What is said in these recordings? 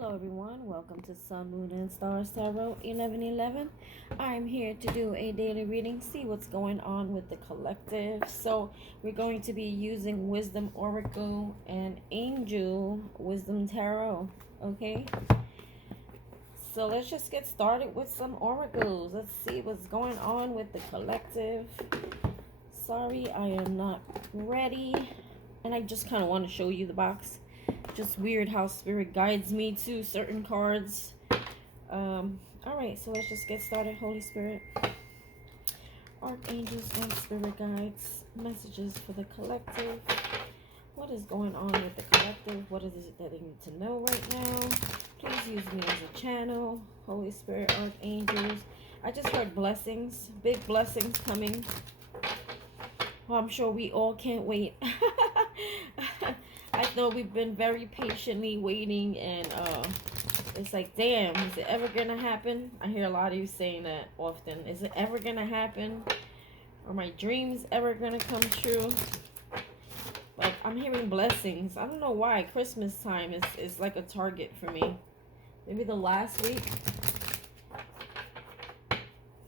Hello everyone, welcome to Sun, Moon, and Stars Tarot 1111. I'm here to do a daily reading, see what's going on with the collective. So we're going to be using Wisdom Oracle and Angel Wisdom Tarot, okay? So let's just get started with some oracles. Let's see what's going on with the collective. Sorry, I am not ready. And I just kind of want to show you the box. Just weird how spirit guides me to certain cards. Alright, so let's just get started. Holy Spirit, archangels and spirit guides, messages for the collective. What is going on with the collective? What is it that they need to know right now? Please use me as a channel. Holy Spirit, archangels. I just heard blessings, big blessings coming. Well, I'm sure we all can't wait. I know we've been very patiently waiting, and it's like, damn, is it ever gonna happen? I hear a lot of you saying that often. Is it ever gonna happen? Are my dreams ever gonna come true? But I'm hearing blessings. I don't know why. Christmas time is like a target for me. Maybe the last week,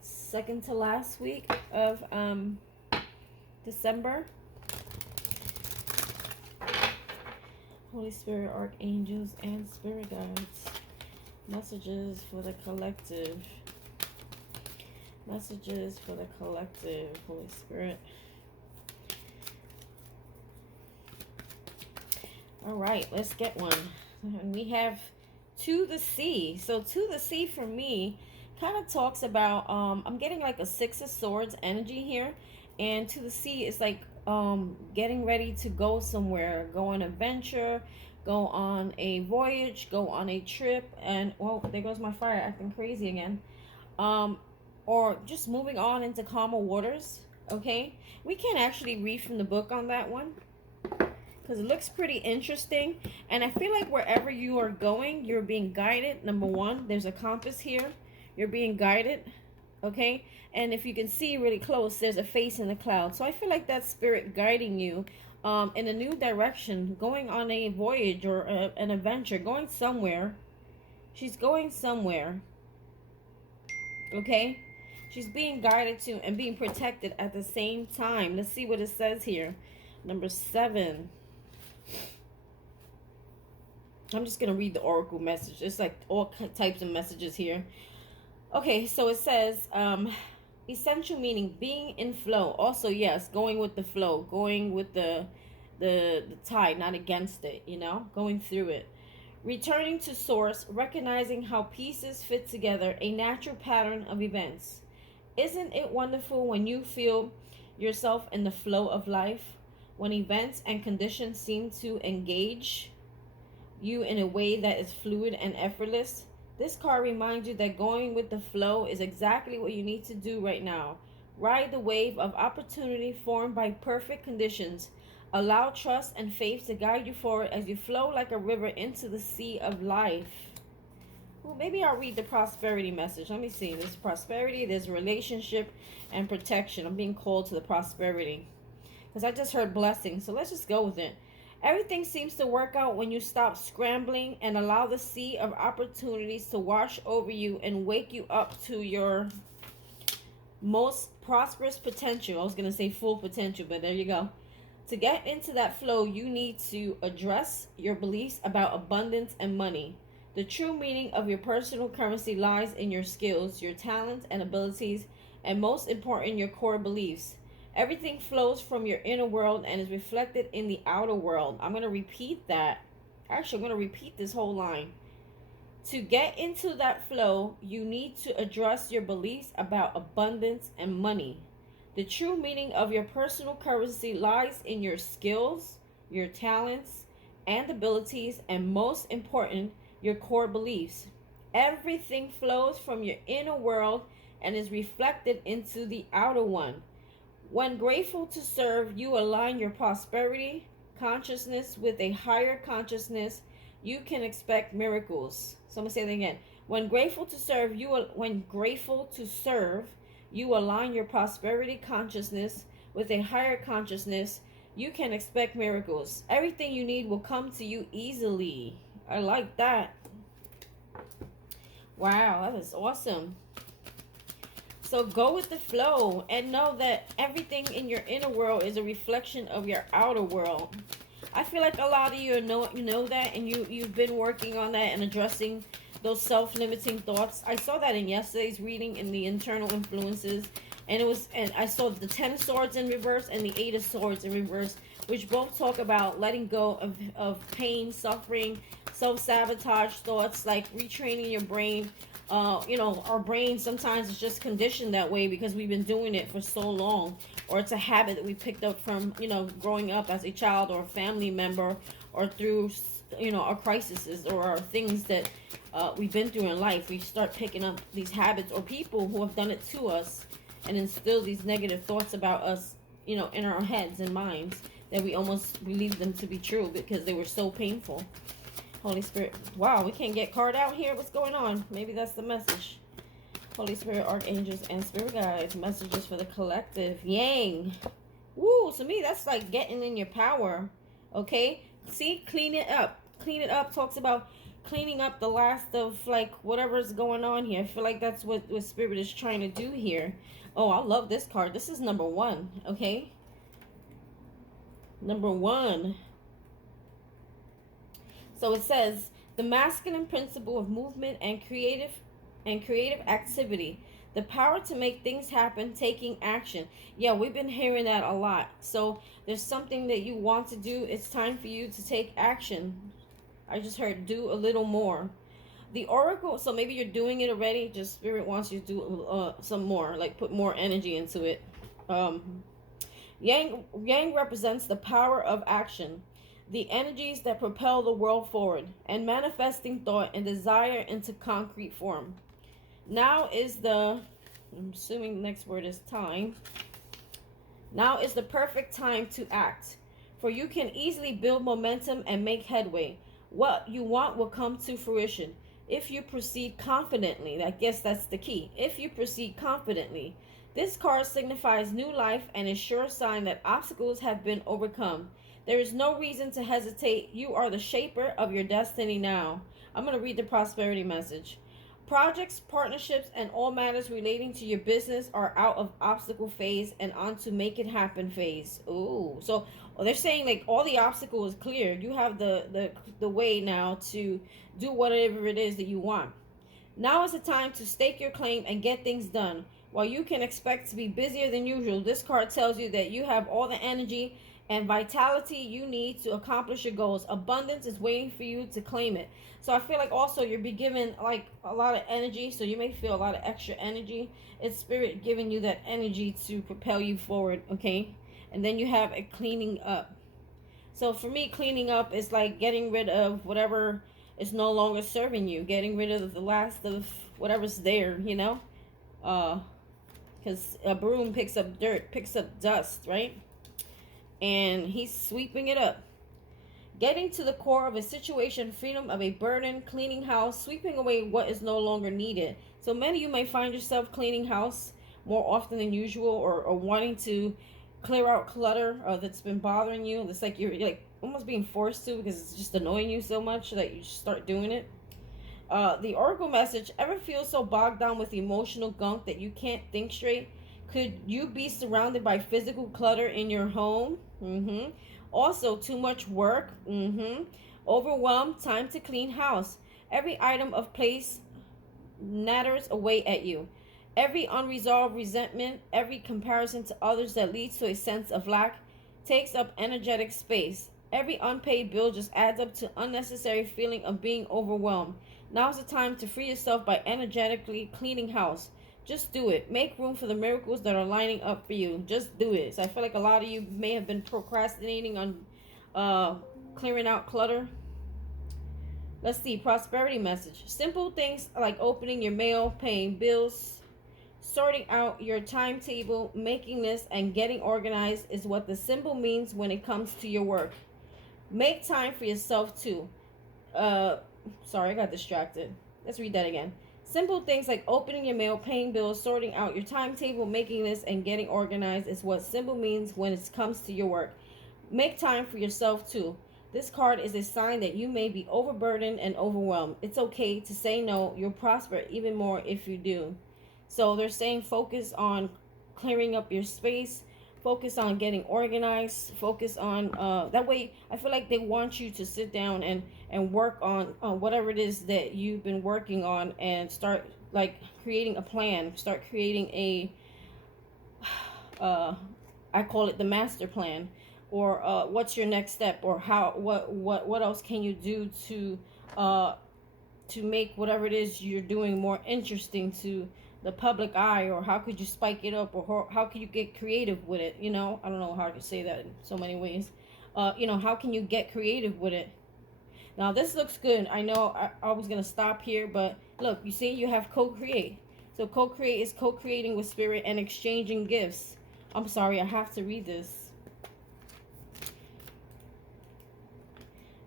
second to last week of December. Holy Spirit, archangels, and spirit guides. Messages for the collective. Messages for the collective, Holy Spirit. Alright, let's get one. And we have To the Sea. So To the Sea for me kind of talks about, I'm getting like a Six of Swords energy here. And To the Sea is like getting ready to go somewhere, go on an adventure, go on a voyage, go on a trip, and well, there goes my fire acting crazy again. Or just moving on into calmer waters. Okay, we can actually read from the book on that one because it looks pretty interesting, and I feel like wherever you are going, you're being guided. Number one, there's a compass here. You're being guided. Okay, and if you can see really close, there's a face in the cloud. So I feel like that's spirit guiding you in a new direction, going on a voyage or an adventure, going somewhere. She's going somewhere. Okay, she's being guided to and being protected at the same time. Let's see what it says here. Number 7. I'm just gonna read the oracle message. It's like all types of messages here. Okay, so it says essential meaning being in flow. Also, yes, going with the flow, going with the tide, not against it, you know, going through it. Returning to source, recognizing how pieces fit together, a natural pattern of events. Isn't it wonderful when you feel yourself in the flow of life, when events and conditions seem to engage you in a way that is fluid and effortless? This card reminds you that going with the flow is exactly what you need to do right now. Ride the wave of opportunity formed by perfect conditions. Allow trust and faith to guide you forward as you flow like a river into the sea of life. Well, maybe I'll read the prosperity message. Let me see. There's prosperity, there's relationship, and protection. I'm being called to the prosperity because I just heard blessing. So let's just go with it. Everything seems to work out when you stop scrambling and allow the sea of opportunities to wash over you and wake you up to your most prosperous potential. I was going to say full potential, but there you go. To get into that flow, you need to address your beliefs about abundance and money. The true meaning of your personal currency lies in your skills, your talents and abilities, and most important, your core beliefs. Everything flows from your inner world and is reflected in the outer world. I'm going to repeat that. Actually, I'm going to repeat this whole line. To get into that flow, you need to address your beliefs about abundance and money. The true meaning of your personal currency lies in your skills, your talents and abilities, and most important, your core beliefs. Everything flows from your inner world and is reflected into the outer one. When grateful to serve, you align your prosperity consciousness with a higher consciousness. You can expect miracles. So I'm gonna say that again. When grateful to serve, you align your prosperity consciousness with a higher consciousness. You can expect miracles. Everything you need will come to you easily. I like that. Wow, that is awesome. So go with the flow and know that everything in your inner world is a reflection of your outer world. I feel like a lot of you know that, and you've been working on that and addressing those self-limiting thoughts. I saw that in yesterday's reading in the internal influences, and I saw the 10 of swords in reverse and the 8 of swords in reverse, which both talk about letting go of pain, suffering, self-sabotage thoughts, like retraining your brain. Our brain sometimes is just conditioned that way because we've been doing it for so long, or it's a habit that we picked up from, growing up as a child or a family member, or through, our crises or our things that we've been through in life. We start picking up these habits or people who have done it to us and instill these negative thoughts about us, in our heads and minds, that we almost believe them to be true because they were so painful. Holy Spirit. Wow, we can't get card out here. What's going on? Maybe that's the message. Holy Spirit, archangels, and spirit guides. Messages for the collective. Yang. Woo, to me, that's like getting in your power. Okay? See? Clean it up. Clean it up talks about cleaning up the last of, like, whatever's going on here. I feel like that's what spirit is trying to do here. Oh, I love this card. This is number 1. Okay? Number 1. So it says, the masculine principle of movement and creative activity, the power to make things happen, taking action. Yeah, we've been hearing that a lot. So there's something that you want to do. It's time for you to take action. I just heard do a little more. The oracle, so maybe you're doing it already. Just spirit wants you to do some more, like put more energy into it. Yang represents the power of action, the energies that propel the world forward, and manifesting thought and desire into concrete form. Now is I'm assuming the next word is time. Now is the perfect time to act, for you can easily build momentum and make headway. What you want will come to fruition if you proceed confidently. I guess that's the key. If you proceed confidently. This card signifies new life and a sure sign that obstacles have been overcome. There is no reason to hesitate. You are the shaper of your destiny now. I'm going to read the prosperity message. Projects, partnerships, and all matters relating to your business are out of obstacle phase and onto make it happen phase. Ooh, so they're saying like all the obstacle is clear. You have the way now to do whatever it is that you want. Now is the time to stake your claim and get things done. While you can expect to be busier than usual, this card tells you that you have all the energy and vitality you need to accomplish your goals. Abundance is waiting for you to claim it. So I feel like also you'll be given like a lot of energy, so you may feel a lot of extra energy. It's spirit giving you that energy to propel you forward, okay? And then you have a cleaning up. So for me, cleaning up is like getting rid of whatever is no longer serving you, getting rid of the last of whatever's there, because a broom picks up dirt, picks up dust, right? And he's sweeping it up. Getting to the core of a situation, freedom of a burden, cleaning house, sweeping away what is no longer needed. So many of you may find yourself cleaning house more often than usual, or wanting to clear out clutter that's been bothering you. It's like you're like almost being forced to because it's just annoying you so much that you start doing it. The oracle message, ever feel so bogged down with emotional gunk that you can't think straight? Could you be surrounded by physical clutter in your home? Also, too much work. Overwhelmed, time to clean house. Every item of place natters away at you. Every unresolved resentment, every comparison to others that leads to a sense of lack takes up energetic space. Every unpaid bill just adds up to unnecessary feeling of being overwhelmed. Now's the time to free yourself by energetically cleaning house. Just do it. Make room for the miracles that are lining up for you. Just do it. So I feel like a lot of you may have been procrastinating on clearing out clutter. Let's see. Prosperity message. Simple things like opening your mail, paying bills, sorting out your timetable, making lists, and getting organized is what the symbol means when it comes to your work. Make time for yourself too. Sorry, I got distracted. Let's read that again. Simple things like opening your mail, paying bills, sorting out your timetable, making lists, and getting organized is what symbol means when it comes to your work. Make time for yourself too. This card is a sign that you may be overburdened and overwhelmed. It's okay to say no. You'll prosper even more if you do. So they're saying focus on clearing up your space, focus on getting organized, focus on that way. I feel like they want you to sit down and work on whatever it is that you've been working on, and start like creating a plan, start creating a I call it the master plan, or what's your next step, or how what else can you do to make whatever it is you're doing more interesting to the public eye, or how could you spike it up, or how can you get creative with it, you know? I don't know how to say that in so many ways. You know, how can you get creative with it? Now this looks good. I know I was gonna stop here, but look, you see you have co-create. So co-create is co-creating with spirit and exchanging gifts. I'm sorry, I have to read this.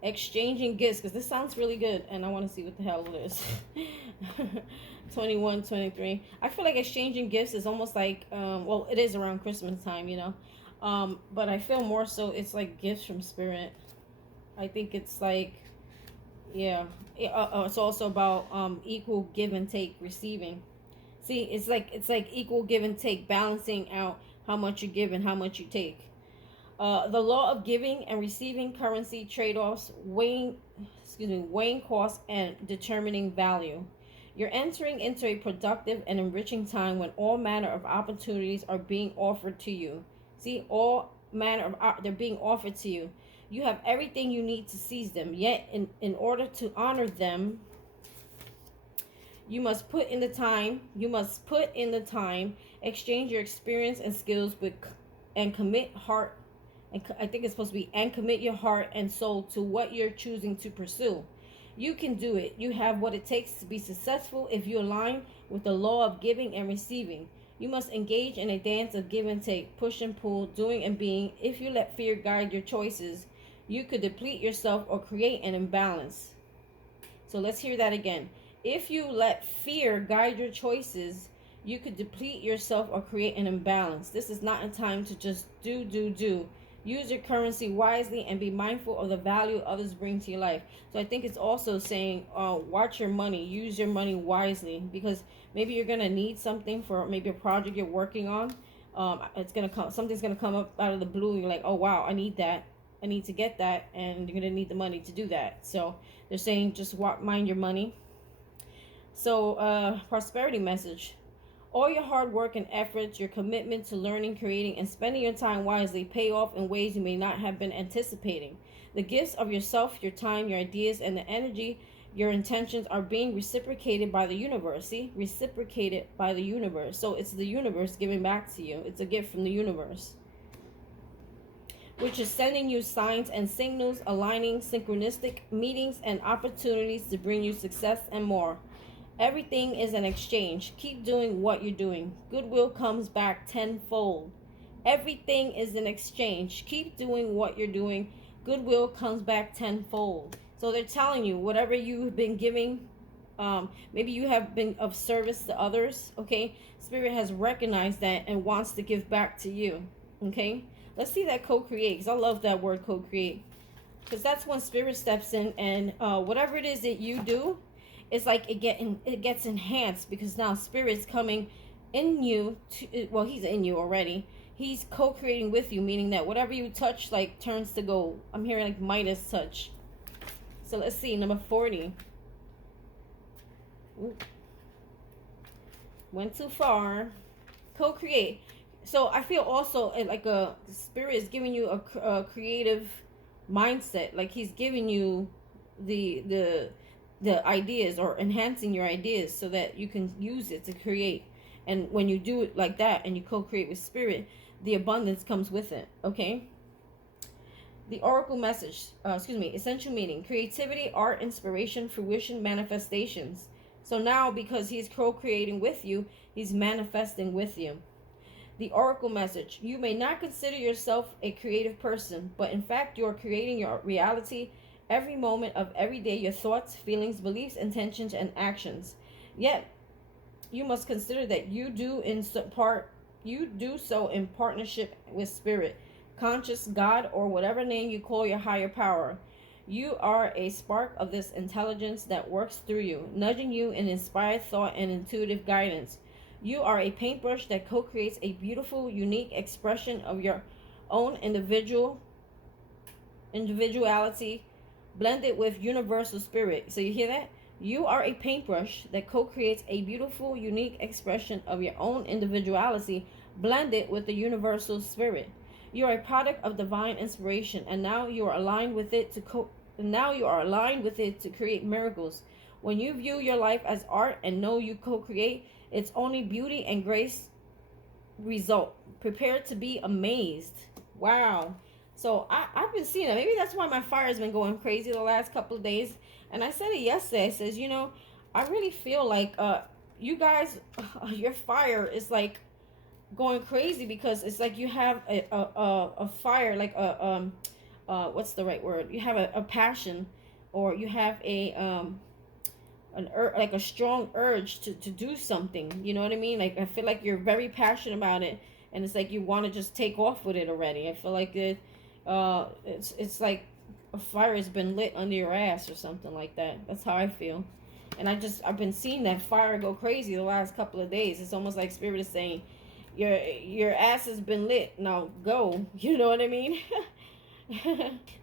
Exchanging gifts, because this sounds really good, and I want to see what the hell it is. 21, 23. I feel like exchanging gifts is almost like, well, it is around Christmas time, you know. But I feel more so it's like gifts from spirit. I think it's like, yeah. It's also about equal give and take, receiving. See, it's like equal give and take, balancing out how much you give and how much you take. The law of giving and receiving currency trade-offs, weighing costs and determining value. You're entering into a productive and enriching time when all manner of opportunities are being offered to you. See, all manner of they're being offered to you. You have everything you need to seize them. Yet, in order to honor them, you must put in the time. Exchange your experience and skills with, and commit heart. And I think it's supposed to be, and commit your heart and soul to what you're choosing to pursue. You can do it. You have what it takes to be successful if you align with the law of giving and receiving. You must engage in a dance of give and take, push and pull, doing and being. If you let fear guide your choices, you could deplete yourself or create an imbalance. So let's hear that again. If you let fear guide your choices, you could deplete yourself or create an imbalance. This is not a time to just do. Use your currency wisely and be mindful of the value others bring to your life. So I think it's also saying, watch your money, use your money wisely, because maybe you're gonna need something for maybe a project you're working on. Something's gonna come up out of the blue. You're like, oh wow, I need that. I need to get that, and you're gonna need the money to do that. So they're saying just mind your money. So prosperity message. All your hard work and efforts, your commitment to learning, creating, and spending your time wisely pay off in ways you may not have been anticipating. The gifts of yourself, your time, your ideas, and the energy, your intentions are being reciprocated by the universe. See? Reciprocated by the universe. So it's the universe giving back to you. It's a gift from the universe, which is sending you signs and signals, aligning synchronistic meetings and opportunities to bring you success and more. Everything is an exchange. Keep doing what you're doing. Goodwill comes back tenfold. Everything is an exchange. Keep doing what you're doing. Goodwill comes back tenfold. So they're telling you, whatever you've been giving, maybe you have been of service to others, okay? Spirit has recognized that and wants to give back to you, okay? Let's see that co-create, because I love that word co-create. Because that's when Spirit steps in, and whatever it is that you do, it's like it gets enhanced, because now Spirit's coming in you. Well, he's in you already. He's co-creating with you, meaning that whatever you touch, like, turns to gold. I'm hearing like Midas touch. So let's see, number 40. Ooh. Went too far. Co-create. So I feel also like a Spirit is giving you a creative mindset. Like he's giving you the ideas, or enhancing your ideas so that you can use it to create. And when you do it like that and you co-create with Spirit, the abundance comes with it, okay? The oracle message, essential meaning: creativity, art, inspiration, fruition, manifestations. So now, because he's co-creating with you, he's manifesting with you. The oracle message: you may not consider yourself a creative person, but in fact you are creating your reality every moment of every day, your thoughts, feelings, beliefs, intentions, and actions. Yet you must consider that you do so in partnership with Spirit, conscious, God, or whatever name you call your higher power. You are a spark of this intelligence that works through you, nudging you in inspired thought and intuitive guidance. You are a paintbrush that co-creates a beautiful, unique expression of your own individuality blended with universal spirit. So you hear that? You are a paintbrush that co-creates a beautiful, unique expression of your own individuality blended with the universal spirit. You are a product of divine inspiration, and now you are aligned with it to create miracles. When you view your life as art and know you co-create, its only beauty and grace result. Prepare to be amazed. Wow. So I've been seeing it. Maybe that's why my fire has been going crazy the last couple of days. And I said it yesterday. I says, I really feel like you guys, your fire is like going crazy, because it's like you have a fire, like what's the right word? You have a passion, or you have like a strong urge to do something. You know what I mean? Like, I feel like you're very passionate about it, and it's like you want to just take off with it already. I feel like it's like a fire has been lit under your ass or something like that. That's how I feel. And I've been seeing that fire go crazy the last couple of days. It's almost like Spirit is saying, your ass has been lit, now go. You know what I mean?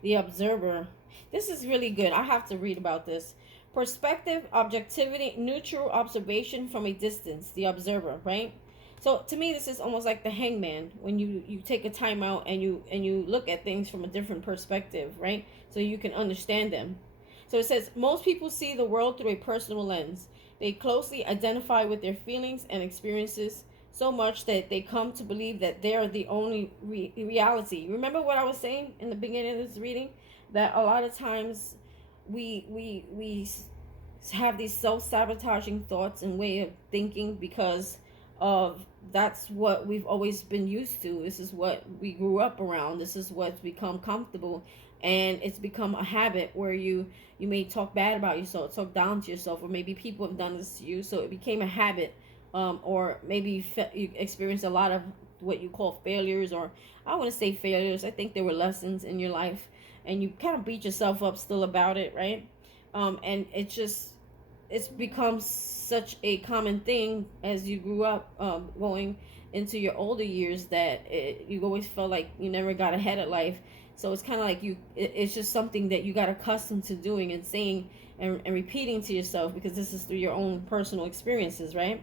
The Observer. This is really good. I have to read about this. Perspective, objectivity, neutral observation from a distance. The Observer, right? So to me, this is almost like the Hangman, when you take a time out and you look at things from a different perspective, right? So you can understand them. So it says, most people see the world through a personal lens. They closely identify with their feelings and experiences, so much that they come to believe that they are the only reality. Remember what I was saying in the beginning of this reading? That a lot of times we have these self-sabotaging thoughts and way of thinking, because of that's what we've always been used to. This is what we grew up around. This is what's become comfortable, and it's become a habit where you may talk bad about yourself, talk down to yourself, or maybe people have done this to you, so it became a habit. Or maybe you experienced a lot of what you call failures, or I want to say failures. I think there were lessons in your life, and you kind of beat yourself up still about it, right? And it's become such a common thing as you grew up, going into your older years, that you always felt like you never got ahead of life. So it's kind of like it's just something that you got accustomed to doing and saying and repeating to yourself, because this is through your own personal experiences, right?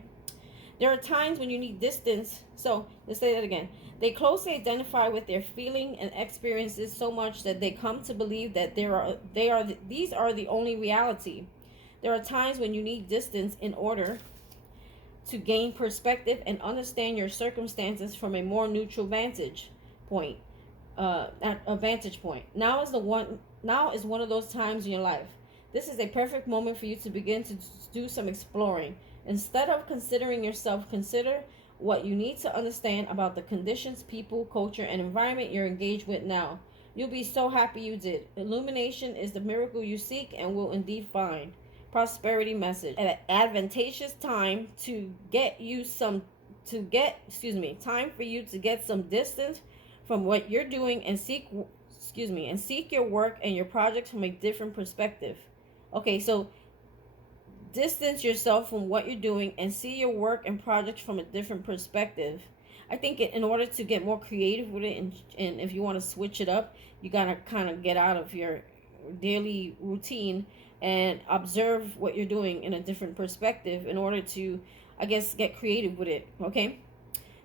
There are times when you need distance. So let's say that again. They closely identify with their feeling and experiences, so much that they come to believe that these are the only reality. There are times when you need distance in order to gain perspective and understand your circumstances from a more neutral vantage point. At a vantage point. Now is one of those times in your life. This is a perfect moment for you to begin to do some exploring. Instead of considering yourself, consider what you need to understand about the conditions, people, culture, and environment you're engaged with now. You'll be so happy you did. Illumination is the miracle you seek and will indeed find. Prosperity message. An advantageous time to get you some time for you to get some distance from what you're doing and seek your work and your projects from a different perspective. Okay, so distance yourself from what you're doing and see your work and projects from a different perspective. I think in order to get more creative with it, and if you want to switch it up, you gotta kind of get out of your daily routine and observe what you're doing in a different perspective in order to, I guess, get creative with it. Okay,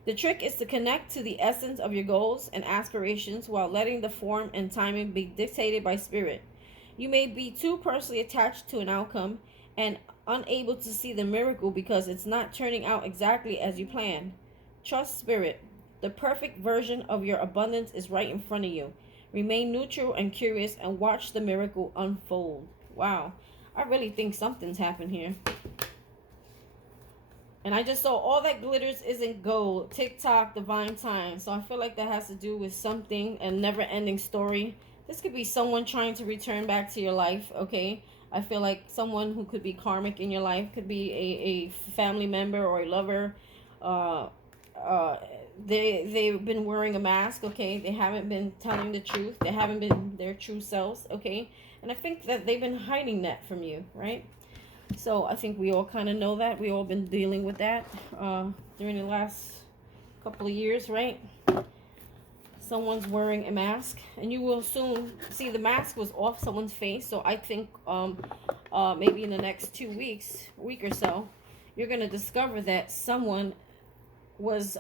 the trick is to connect to the essence of your goals and aspirations while letting the form and timing be dictated by spirit. You may be too personally attached to an outcome and unable to see the miracle because it's not turning out exactly as you planned. Trust spirit. The perfect version of your abundance is right in front of you. Remain neutral and curious and watch the miracle unfold. Wow. I really think something's happened here. And I just saw all that glitters isn't gold. TikTok, divine time. So I feel like that has to do with something, a never-ending story. This could be someone trying to return back to your life, okay? I feel like someone who could be karmic in your life, could be a family member or a lover. They've been wearing a mask, okay? They haven't been telling the truth. They haven't been their true selves, okay? And I think that they've been hiding that from you, right? So I think we all kind of know that. We all been dealing with that during the last couple of years, right? Someone's wearing a mask, and you will soon see the mask was off someone's face. So I think maybe in the next 2 weeks, week or so, you're gonna discover that someone was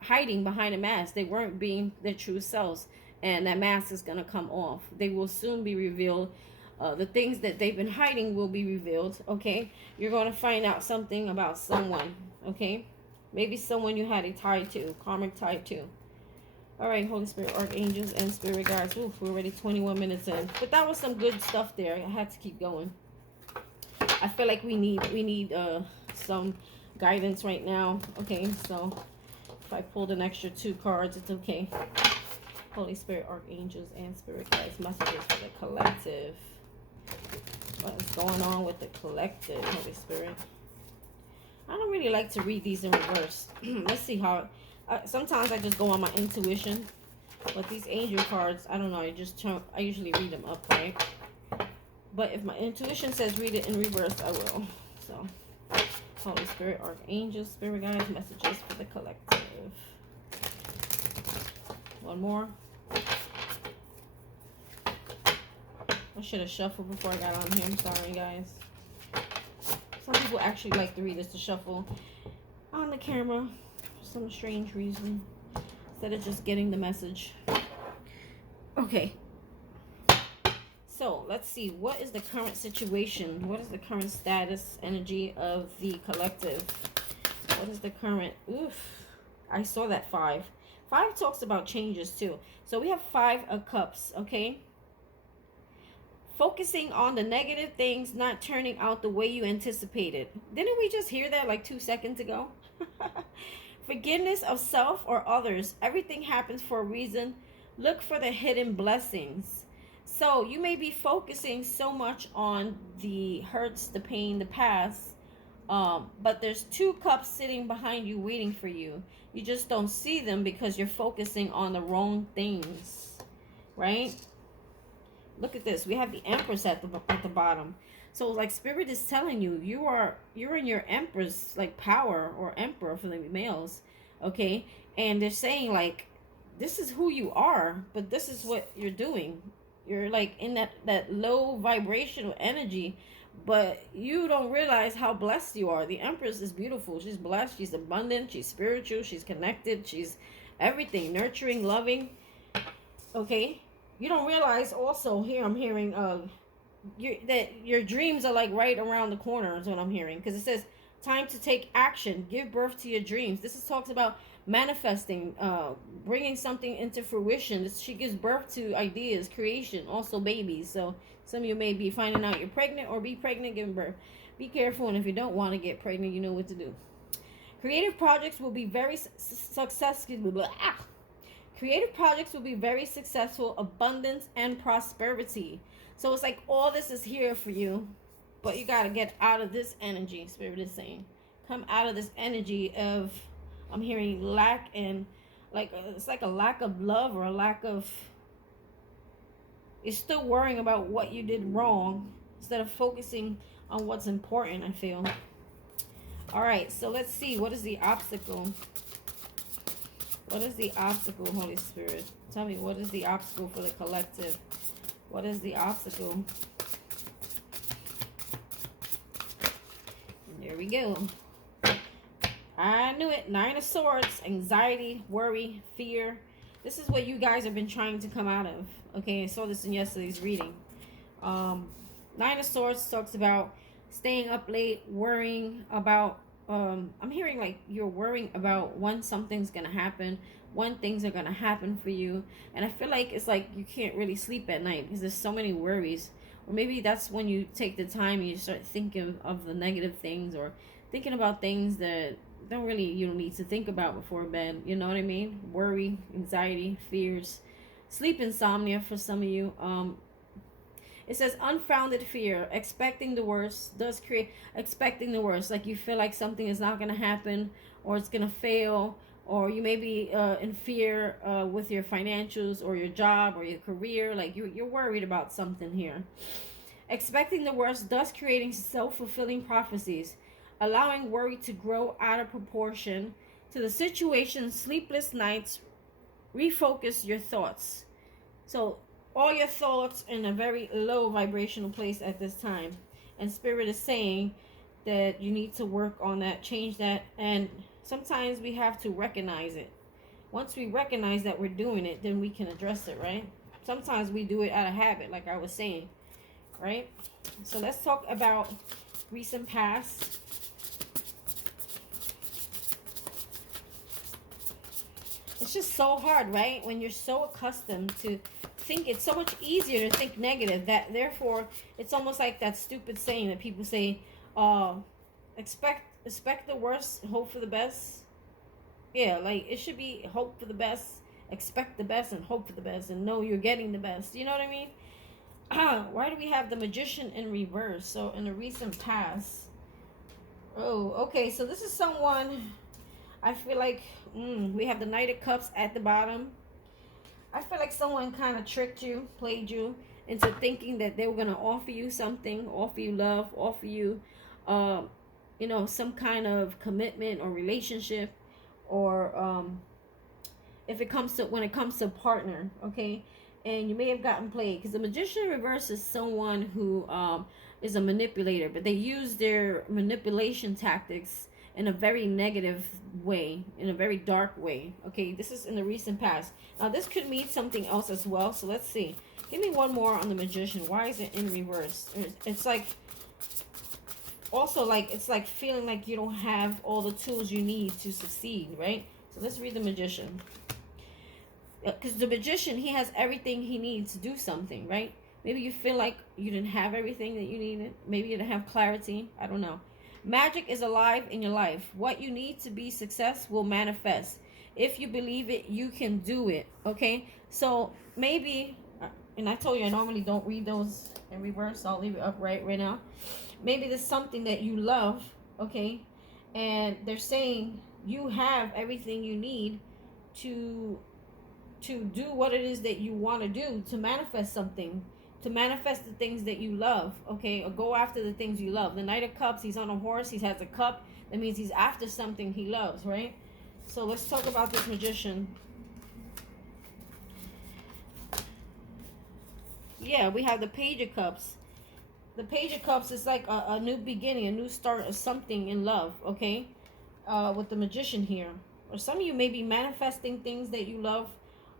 hiding behind a mask. They weren't being their true selves, and that mask is gonna come off. They will soon be revealed. The things that they've been hiding will be revealed. Okay, you're gonna find out something about someone. Okay, maybe someone you had a tie to, karmic tie to. All right, Holy Spirit, archangels, and spirit guides. Oof, we're already 21 minutes in, but that was some good stuff there. I had to keep going. I feel like we need some guidance right now. Okay, so if I pulled an extra 2 cards, it's okay. Holy Spirit, archangels, and spirit guides, messages for the collective. What is going on with the collective, Holy Spirit? I don't really like to read these in reverse. Let's see how. Sometimes I just go on my intuition, but these angel cards, I don't know. I usually read them upright. But if my intuition says read it in reverse, I will. So, Holy Spirit, archangels, spirit guides, messages for the collective. One more. I should have shuffled before I got on here. I'm sorry, guys. Some people actually like to read this to shuffle on the camera for some strange reason, instead of just getting the message. Okay. So, let's see. What is the current situation? What is the current status, energy of the collective? What is the current... Oof. I saw that 5. 5 talks about changes, too. So, we have 5 of Cups, okay? Focusing on the negative things not turning out the way you anticipated. Didn't we just hear that like 2 seconds ago? Forgiveness of self or others. Everything happens for a reason. Look for the hidden blessings. So you may be focusing so much on the hurts, the pain, the past. But there's 2 cups sitting behind you waiting for you. You just don't see them because you're focusing on the wrong things. Right? Look at this. We have the Empress at the bottom. So like Spirit is telling you, you're in your Empress like power, or Emperor for the males, okay? And they're saying like, this is who you are, but this is what you're doing. You're like in that low vibrational energy, but you don't realize how blessed you are. The Empress is beautiful. She's blessed. She's abundant. She's spiritual. She's connected. She's everything, nurturing, loving. Okay. You don't realize also, here I'm hearing that your dreams are like right around the corner is what I'm hearing. Because it says, time to take action. Give birth to your dreams. This talks about manifesting, bringing something into fruition. She gives birth to ideas, creation, also babies. So some of you may be finding out you're pregnant or be pregnant, giving birth. Be careful, and if you don't want to get pregnant, you know what to do. Creative projects will be very successful. Creative projects will be very successful, abundance, and prosperity. So it's like all this is here for you, but you got to get out of this energy, Spirit is saying. Come out of this energy of, I'm hearing lack, and like it's like a lack of love, or a lack of, you're still worrying about what you did wrong instead of focusing on what's important, I feel. All right, so let's see. What is the obstacle? What is the obstacle, Holy Spirit? Tell me, what is the obstacle for the collective? What is the obstacle? There we go. I knew it. 9 of Swords, anxiety, worry, fear. This is what you guys have been trying to come out of. Okay, I saw this in yesterday's reading. 9 of Swords talks about staying up late, worrying about, I'm hearing like you're worrying about when something's going to happen, when things are going to happen for you. And I feel like it's like you can't really sleep at night because there's so many worries. Or maybe that's when you take the time and you start thinking of the negative things, or thinking about things that you don't need to think about before bed. You know what I mean? Worry, anxiety, fears, sleep insomnia for some of you. It says unfounded fear, expecting the worst does create expecting the worst. Like you feel like something is not going to happen, or it's going to fail, or you may be in fear with your financials or your job or your career. Like you're worried about something here. Expecting the worst, thus creating self-fulfilling prophecies, allowing worry to grow out of proportion to the situation. Sleepless nights, refocus your thoughts. So all your thoughts in a very low vibrational place at this time, and spirit is saying that you need to work on that, change that. And sometimes we have to recognize it. Once we recognize that we're doing it, then we can address it, right? Sometimes we do it out of habit, like I was saying, right? So let's talk about recent past. It's just so hard, right? When you're so accustomed to think, it's so much easier to think negative, that therefore it's almost like that stupid saying that people say, expect the worst, hope for the best. Yeah, like it should be hope for the best, expect the best, and hope for the best, and know you're getting the best. You know what I mean? Why do we have the Magician in reverse? So in the recent past, oh, okay, so this is someone, I feel like, we have the Knight of Cups at the bottom. I feel like someone kind of tricked you, played you into thinking that they were going to offer you something, offer you love, offer you, some kind of commitment or relationship, or when it comes to a partner, okay? And you may have gotten played, because the Magician in reverse is someone who is a manipulator, but they use their manipulation tactics in a very negative way, in a very dark way. Okay, this is in the recent past. Now this could mean something else as well, so let's see. Give me one more on the Magician. Why is it in reverse? It's like, also like, it's like feeling like you don't have all the tools you need to succeed, right? So let's read the Magician. Because the Magician, he has everything he needs to do something, right? Maybe you feel like you didn't have everything that you needed. Maybe you didn't have clarity. I don't know. Magic is alive in your life. What you need to be success will manifest. If you believe it, you can do it. Okay? So maybe, and I told you I normally don't read those in reverse, so I'll leave it upright right now. Maybe there's something that you love, okay? And they're saying you have everything you need to do what it is that you want to do, to manifest something, to manifest the things that you love, okay? Or go after the things you love. The Knight of Cups, he's on a horse, he has a cup. That means he's after something he loves, right? So let's talk about this Magician. Yeah, we have the Page of Cups. The Page of Cups is like a new beginning, a new start of something in love, okay? With the Magician here. Or some of you may be manifesting things that you love,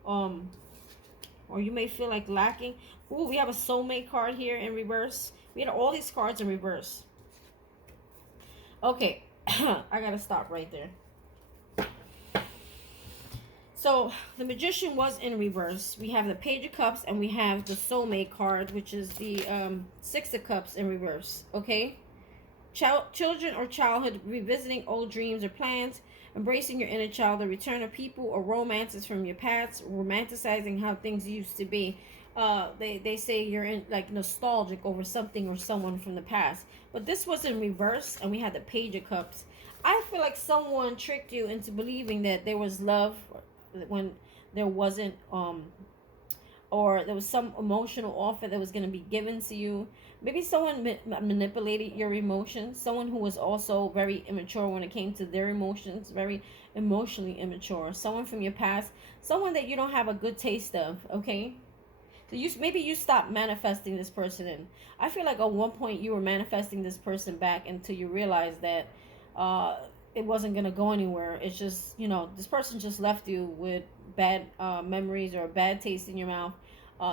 or you may feel like lacking. Ooh, we have a soulmate card here in reverse. We had all these cards in reverse. Okay, I gotta stop right there. So the Magician was in reverse. We have the Page of Cups and we have the soulmate card, which is the Six of Cups in reverse. Okay, children or childhood, revisiting old dreams or plans, embracing your inner child, the return of people or romances from your past, romanticizing how things used to be. They say you're in like nostalgic over something or someone from the past. But this was in reverse, and we had the Page of Cups. I feel like someone tricked you into believing that there was love when there wasn't, or there was some emotional offer that was going to be given to you. Maybe someone manipulated your emotions. Someone who was also very immature when it came to their emotions, very emotionally immature. Someone from your past, someone that you don't have a good taste of, okay? So maybe you stopped manifesting this person in. I feel like at one point you were manifesting this person back until you realized that it wasn't going to go anywhere. It's just, this person just left you with bad memories or a bad taste in your mouth.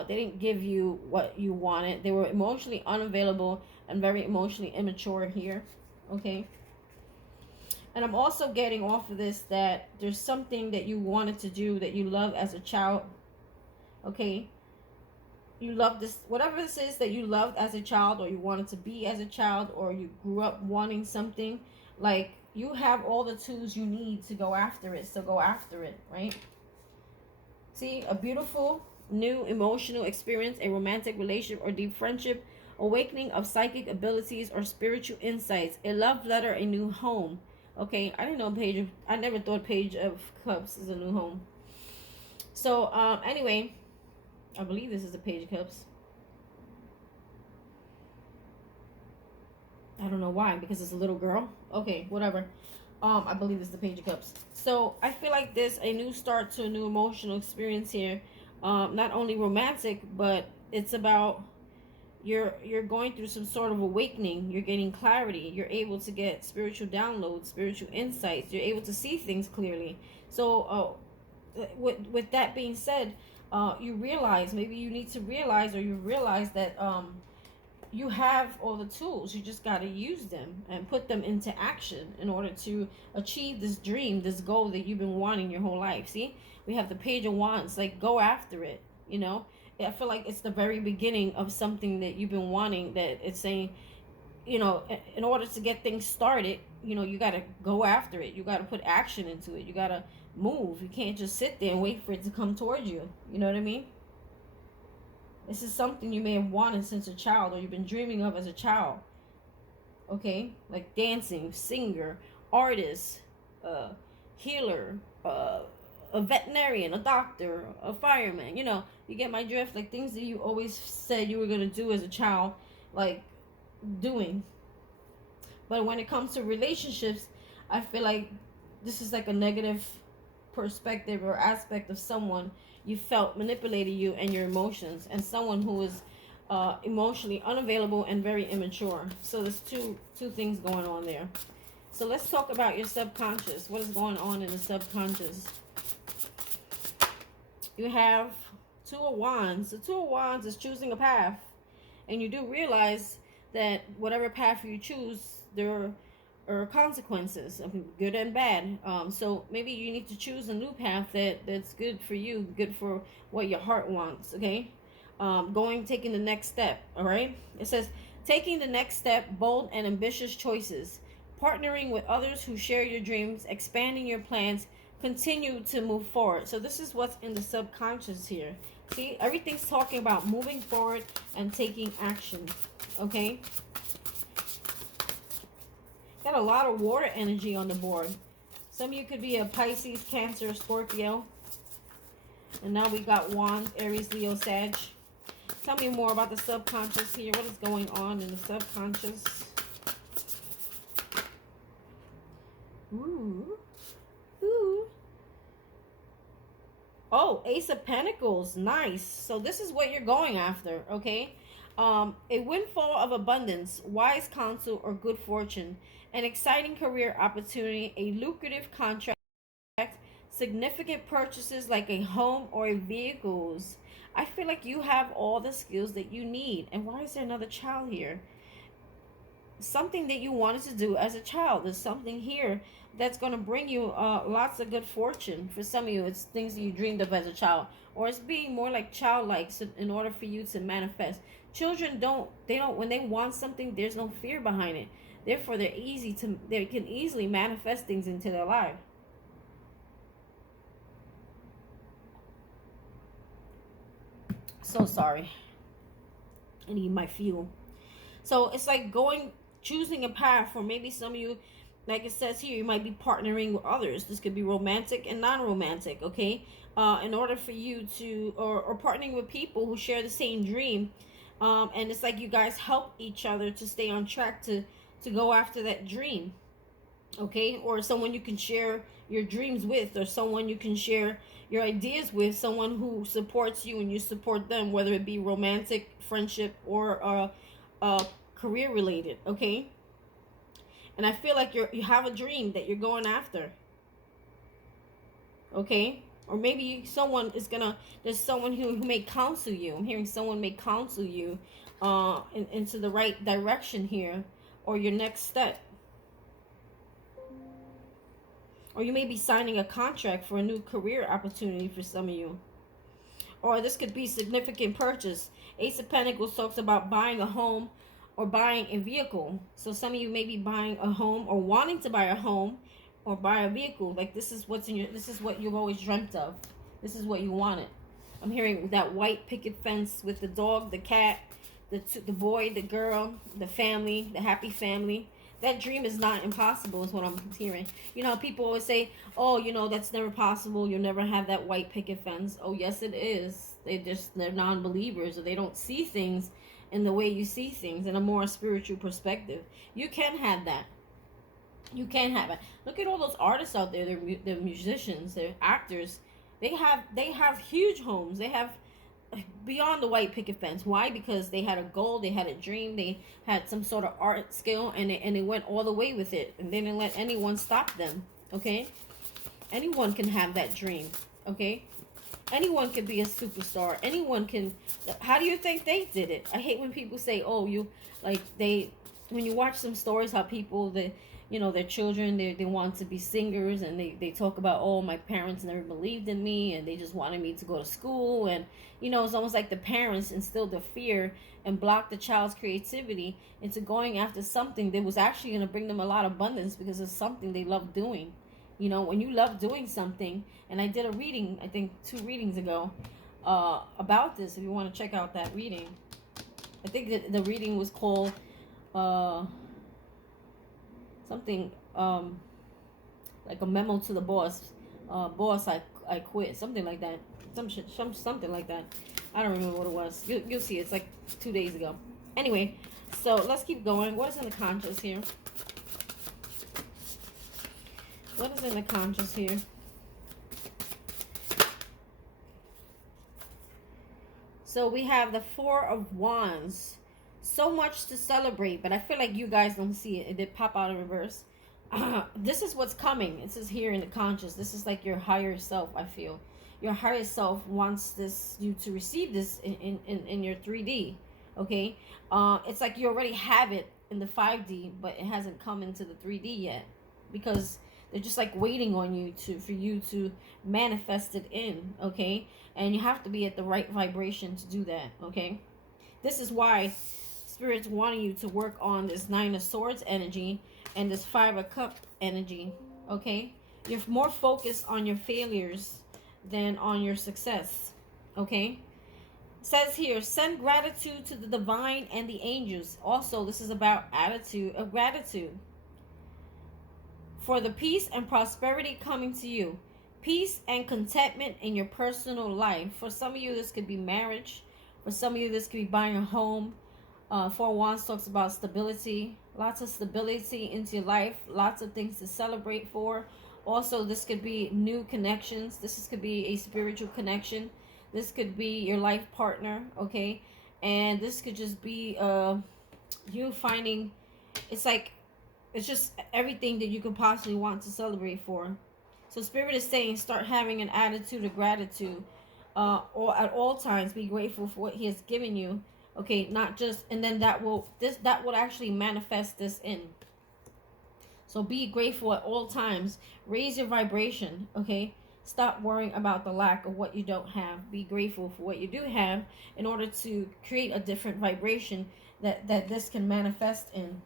They didn't give you what you wanted. They were emotionally unavailable and very emotionally immature here. Okay. And I'm also getting off of this that there's something that you wanted to do that you loved as a child. Okay. You love this, whatever this is that you loved as a child, or you wanted to be as a child, or you grew up wanting something. Like, you have all the tools you need to go after it. So go after it, right? See, a beautiful new emotional experience, a romantic relationship or deep friendship, awakening of psychic abilities or spiritual insights, a love letter, a new home, Okay, I didn't know I never thought Page of Cups is a new home. So, anyway, I believe this is the Page of Cups. I don't know why, because it's a little girl. Okay, whatever. I believe it's the Page of Cups. So I feel like there's a new start to a new emotional experience here. Not only romantic, but it's about you're going through some sort of awakening. You're getting clarity. You're able to get spiritual downloads, spiritual insights. You're able to see things clearly. So, with that being said, you realize, maybe you need to realize, or you realize that you have all the tools. You just got to use them and put them into action in order to achieve this dream, this goal that you've been wanting your whole life. See, we have the Page of Wands. Like, go after it. You know, I feel like it's the very beginning of something that you've been wanting, that it's saying, you know, in order to get things started, you know, you got to go after it. You got to put action into it. You got to move. You can't just sit there and wait for it to come towards you. You know what I mean? This is something you may have wanted since a child, or you've been dreaming of as a child. Okay? Like dancing, singer, artist, healer, a veterinarian, a doctor, a fireman. You know, you get my drift? Like things that you always said you were going to do as a child, like doing. But when it comes to relationships, I feel like this is like a negative perspective or aspect of someone you felt manipulated you and your emotions, and someone who is emotionally unavailable and very immature. So there's two things going on there. So let's talk about your subconscious. What is going on in the subconscious? You have Two of Wands. The Two of Wands is choosing a path, and you do realize that whatever path you choose, there are consequences, good and bad. So maybe you need to choose a new path that's good for you, good for what your heart wants. Okay, taking the next step. All right. It says taking the next step, bold and ambitious choices, partnering with others who share your dreams, expanding your plans, continue to move forward. So this is what's in the subconscious here. See, everything's talking about moving forward and taking action. Okay. Got a lot of water energy on the board. Some of you could be a Pisces, Cancer, Scorpio. And now we got Wands, Aries, Leo, Sag. Tell me more about the subconscious here. What is going on in the subconscious? Ooh. Ooh. Oh, Ace of Pentacles. Nice. So this is what you're going after, okay? A windfall of abundance, wise counsel, or good fortune. An exciting career opportunity, a lucrative contract, significant purchases like a home or a vehicles. I feel like you have all the skills that you need. And why is there another child here? Something that you wanted to do as a child. There's something here that's going to bring you lots of good fortune. For some of you, it's things that you dreamed of as a child, or it's being more like childlike, so in order for you to manifest. Children don't when they want something, there's no fear behind it. Therefore, they can easily manifest things into their life. So sorry, I need my fuel. So it's like choosing a path. For maybe some of you, like it says here, you might be partnering with others. This could be romantic and non-romantic, okay? In order for you to, or partnering with people who share the same dream. And it's like you guys help each other to stay on track to go after that dream, okay? Or someone you can share your dreams with, or someone you can share your ideas with, someone who supports you and you support them, whether it be romantic, friendship, or career related, okay? And I feel like you have a dream that you're going after, okay? Or maybe there's someone who may counsel you. I'm hearing someone may counsel you into the right direction here, or your next step. Or you may be signing a contract for a new career opportunity for some of you. Or this could be significant purchase. Ace of Pentacles talks about buying a home or buying a vehicle. So some of you may be buying a home, or wanting to buy a home or buy a vehicle. Like this is what you've always dreamt of. This is what you wanted. I'm hearing that white picket fence with the dog, the cat, the boy, the girl, the family, the happy family. that dream is not impossible, is what I'm hearing. You know, people always say, oh, you know, that's never possible. You'll never have that white picket fence. Oh, yes, it is. They're non-believers, or they don't see things in the way you see things, in a more spiritual perspective. You can have that. You can have it. Look at all those artists out there. They're musicians. They're actors. They have huge homes. They have beyond the white picket fence. Why? Because they had a goal, they had a dream, they had some sort of art skill, and they went all the way with it, and they didn't let anyone stop them. Okay, anyone can have that dream. Okay, anyone can be a superstar. Anyone can. How do you think they did it? I hate when people say, "Oh, you like they." When you watch some stories, how people their children, they want to be singers, and they talk about, oh, my parents never believed in me, and they just wanted me to go to school, and it's almost like the parents instilled the fear and blocked the child's creativity into going after something that was actually going to bring them a lot of abundance, because it's something they love doing. When you love doing something, and I did a reading, I think 2 readings ago, about this. If you want to check out that reading, I think that the reading was called something like a memo to the boss. Boss, I quit. Something like that. Something like that. I don't remember what it was. You'll see. It's like 2 days ago. Anyway, so let's keep going. What is in the conscious here? What is in the conscious here? So we have the 4 of Wands. So much to celebrate, but I feel like you guys don't see it. It did pop out in reverse. This is what's coming. It says here in the conscious. This is like your higher self, I feel. Your higher self wants you to receive this in your 3D. Okay? It's like you already have it in the 5D, but it hasn't come into the 3D yet. Because they're just like waiting on you for you to manifest it in. Okay? And you have to be at the right vibration to do that. Okay? This is why Spirit's wanting you to work on this 9 of Swords energy and this 5 of Cups energy. Okay? You're more focused on your failures than on your success. Okay? It says here, send gratitude to the divine and the angels. Also, this is about attitude of gratitude for the peace and prosperity coming to you. Peace and contentment in your personal life. For some of you, this could be marriage. For some of you, this could be buying a home. 4 of Wands talks about stability. Lots of stability into your life. Lots of things to celebrate for. Also, this could be new connections. This could be a spiritual connection. This could be your life partner, okay? And this could just be you finding, it's just everything that you could possibly want to celebrate for. So Spirit is saying, start having an attitude of gratitude. Or at all times, be grateful for what He has given you. Okay, not just, and then that will actually manifest this in. So be grateful at all times. Raise your vibration, okay? Stop worrying about the lack of what you don't have. Be grateful for what you do have in order to create a different vibration that this can manifest in.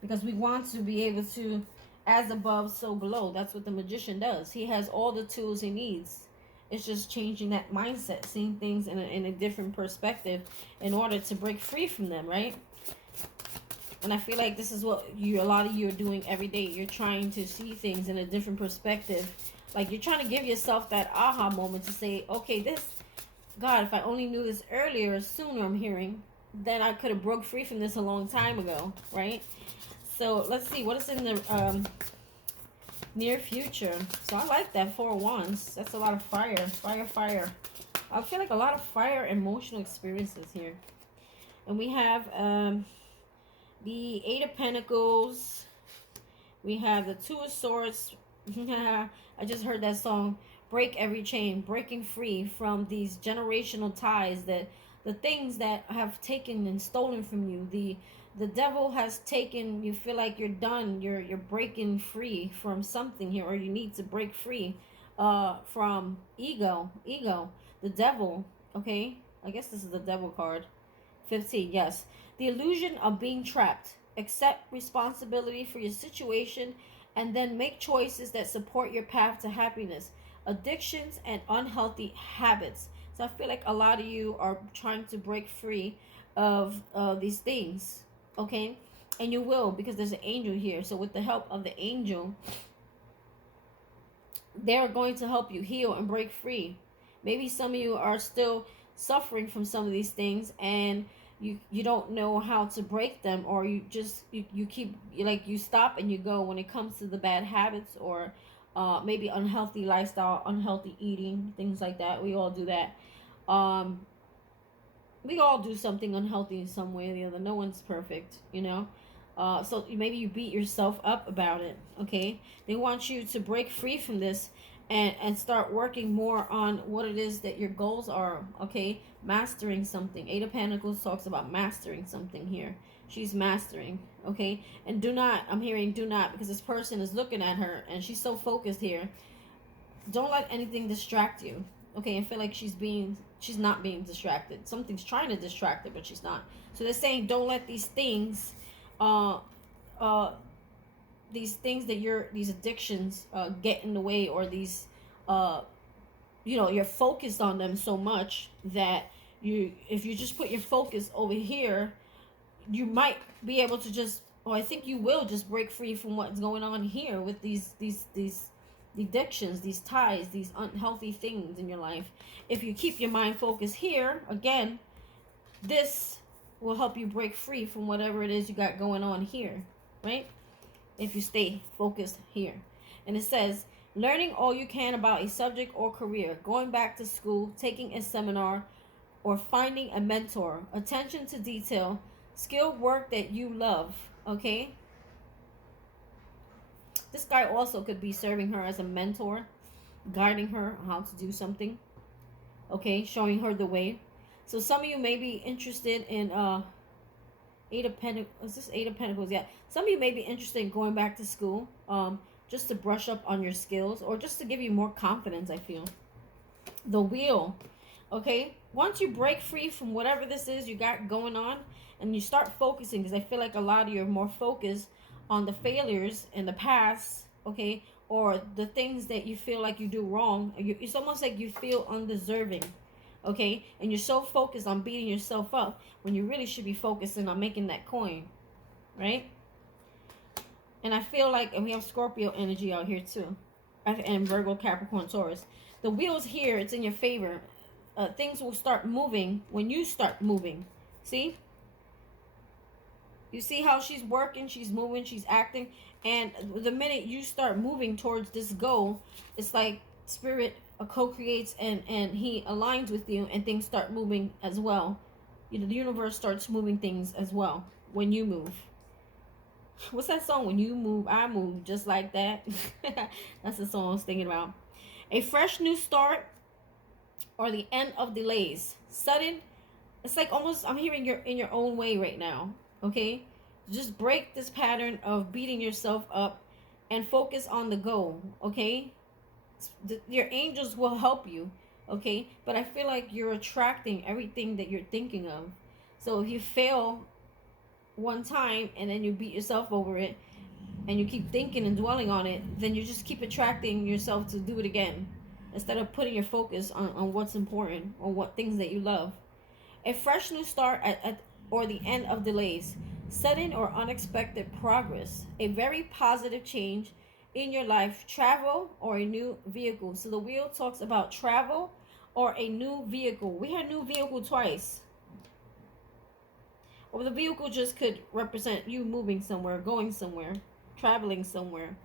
Because we want to be able to, as above, so below. That's what the magician does. He has all the tools he needs. It's just changing that mindset, seeing things in a different perspective in order to break free from them, right? And I feel like this is what a lot of you are doing every day. You're trying to see things in a different perspective. Like you're trying to give yourself that aha moment to say, okay, God, if I only knew this earlier, sooner, I'm hearing, then I could have broke free from this a long time ago, right? So let's see, what is in the near future? So I like that 4 of Wands. That's a lot of fire. I feel like a lot of fire emotional experiences here. And we have the 8 of Pentacles. We have the 2 of Swords. I just heard that song, Break Every Chain, breaking free from these generational ties, that the things that have taken and stolen from you, the devil has taken. You feel like you're done, you're breaking free from something here, or you need to break free from ego, the devil. Okay, I guess this is the devil card. 15, yes. The illusion of being trapped. Accept responsibility for your situation and then make choices that support your path to happiness. Addictions and unhealthy habits. So I feel like a lot of you are trying to break free of these things. Okay, And you will, because there's an angel here. So with the help of the angel, they're going to help you heal and break free. Maybe some of you are still suffering from some of these things, and you don't know how to break them, or you keep, like, you stop and you go when it comes to the bad habits, or maybe unhealthy lifestyle, unhealthy eating, things like that. We all do that. um we all do something unhealthy in some way or the other. No one's perfect, you know. So maybe you beat yourself up about it. Okay, they want you to break free from this, and start working more on what it is that your goals are. Okay, mastering something. Eight of Pentacles talks about mastering something here. She's mastering. Okay, and do not, I'm hearing do not, because this person is looking at her and she's so focused here. Don't let anything distract you. Okay, I feel like she's not being distracted. Something's trying to distract her, but she's not. So they're saying don't let these things, uh uh these addictions get in the way, or these, uh you're focused on them so much that if you just put your focus over here, you might be able to just, or I think you will just break free from what's going on here with these addictions, these ties, these unhealthy things in your life. If you keep your mind focused here, again, this will help you break free from whatever it is you got going on here, right? If you stay focused here. And it says, learning all you can about a subject or career, going back to school, taking a seminar, or finding a mentor, attention to detail, skilled work that you love. Okay, this guy also could be serving her as a mentor, guiding her on how to do something. Okay, showing her the way. So some of you may be interested in Eight of Pentacles. Is this Eight of Pentacles? Yeah. Some of you may be interested in going back to school, just to brush up on your skills, or just to give you more confidence, I feel. The Wheel. Okay, once you break free from whatever this is you got going on, and you start focusing, because I feel like a lot of you are more focused on the failures in the past, okay, or the things that you feel like you do wrong. It's almost like you feel undeserving, okay, and you're so focused on beating yourself up when you really should be focusing on making that coin, right? And I feel like, and we have Scorpio energy out here too, and Virgo, Capricorn, Taurus. The Wheel's here, it's in your favor. Things will start moving when you start moving. See? You see how she's working, she's moving, she's acting. And the minute you start moving towards this goal, it's like Spirit co-creates, and he aligns with you, and things start moving as well. You know, the universe starts moving things as well when you move. What's that song? When you move, I move, just like that. That's the song I was thinking about. A fresh new start, or the end of delays. Sudden, it's like almost, I'm hearing you're in your own way right now. Okay, just break this pattern of beating yourself up and focus on the goal. Okay, your angels will help you. Okay, but I feel like you're attracting everything that you're thinking of. So if you fail one time and then you beat yourself over it, and you keep thinking and dwelling on it, then you just keep attracting yourself to do it again, instead of putting your focus on what's important, or what things that you love. A fresh new start or the end of delays. Sudden or unexpected progress. A very positive change in your life. Travel or a new vehicle. So the Wheel talks about travel or a new vehicle. We had new vehicle twice. Or the vehicle just could represent you moving somewhere, going somewhere, traveling somewhere.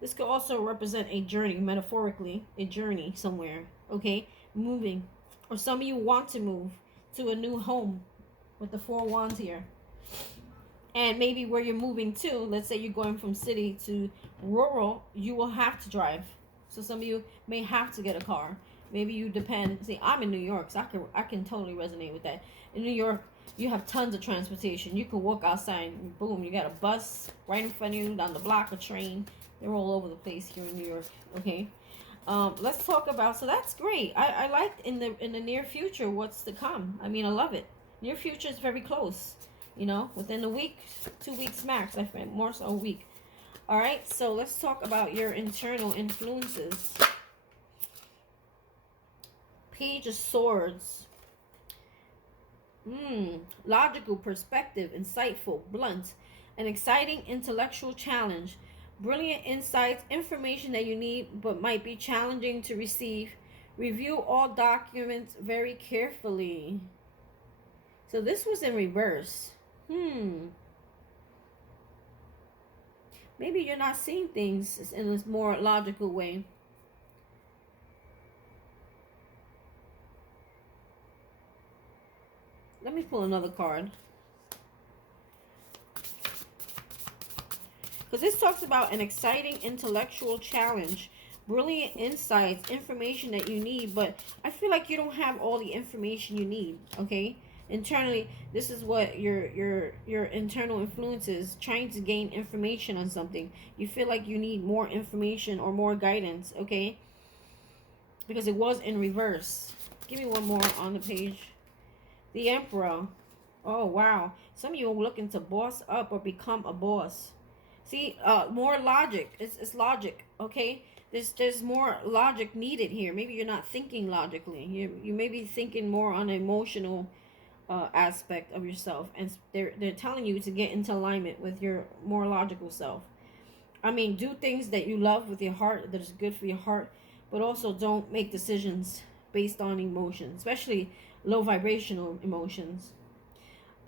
This could also represent a journey, metaphorically, a journey somewhere, okay? Moving. Or some of you want to move to a new home with the Four Wands here. And maybe where you're moving to, let's say you're going from city to rural, you will have to drive. So some of you may have to get a car. Maybe you depend. See, I'm in New York, so I can totally resonate with that. In New York, you have tons of transportation. You can walk outside, and boom, you got a bus right in front of you, down the block, a train. They're all over the place here in New York. Okay, let's talk about. So that's great. I like in the near future what's to come. I mean, I love it. Near future is very close. You know, within a week, 2 weeks max. I think more so a week. All right. So let's talk about your internal influences. Page of Swords. Logical, perspective, insightful, blunt. an exciting intellectual challenge, brilliant insights, information that you need but might be challenging to receive. Review all documents very carefully. So this was in reverse. Maybe you're not seeing things in a more logical way. Let me pull another card. Because this talks about an exciting intellectual challenge, brilliant insights, information that you need, but I feel like you don't have all the information you need, okay? Internally, this is what your internal influence is, trying to gain information on something. You feel like you need more information or more guidance, okay? Because it was in reverse. Give me one more on the page. The Emperor. Oh, wow. Some of you are looking to boss up or become a boss. See, more logic. It's logic, okay? There's more logic needed here. Maybe you're not thinking logically. You may be thinking more on an emotional aspect of yourself, and they're telling you to get into alignment with your more logical self. I mean, do things that you love with your heart, that is good for your heart, but also don't make decisions based on emotions, especially low vibrational emotions.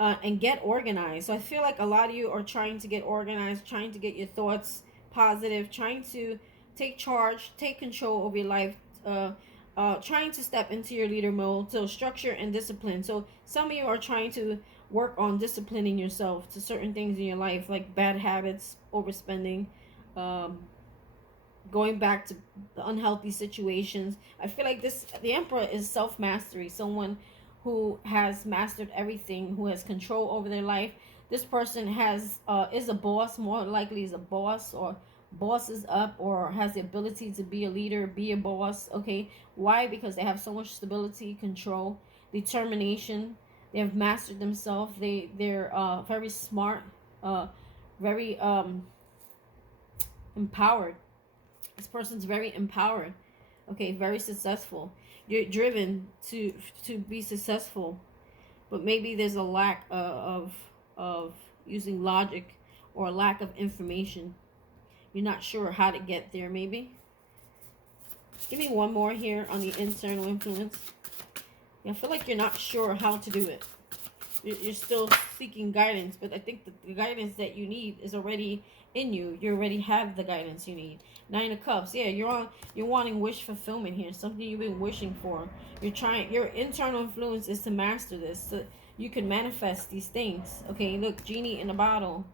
And get organized. So I feel like a lot of you are trying to get organized, trying to get your thoughts positive, trying to take charge, take control over your life, trying to step into your leader mode, so structure and discipline. So some of you are trying to work on disciplining yourself to certain things in your life, like bad habits, overspending, going back to the unhealthy situations. I feel like the Emperor is self-mastery, someone who has mastered everything, who has control over their life. This person is a boss, more likely is a boss, or bosses up, or has the ability to be a leader, be a boss, okay? Why? Because they have so much stability, control, determination. They have mastered themselves. They're very smart, very empowered. This person's very empowered, okay, very successful. You're driven to be successful, but maybe there's a lack of using logic, or a lack of information. You're not sure how to get there, maybe. Give me one more here on the internal influence. Yeah, I feel like you're not sure how to do it. You're still seeking guidance, but I think the guidance that you need is already in you. You already have the guidance you need. Nine of Cups. Yeah, you're wanting wish fulfillment here. Something you've been wishing for. Your internal influence is to master this, so you can manifest these things. Okay, look, genie in a bottle.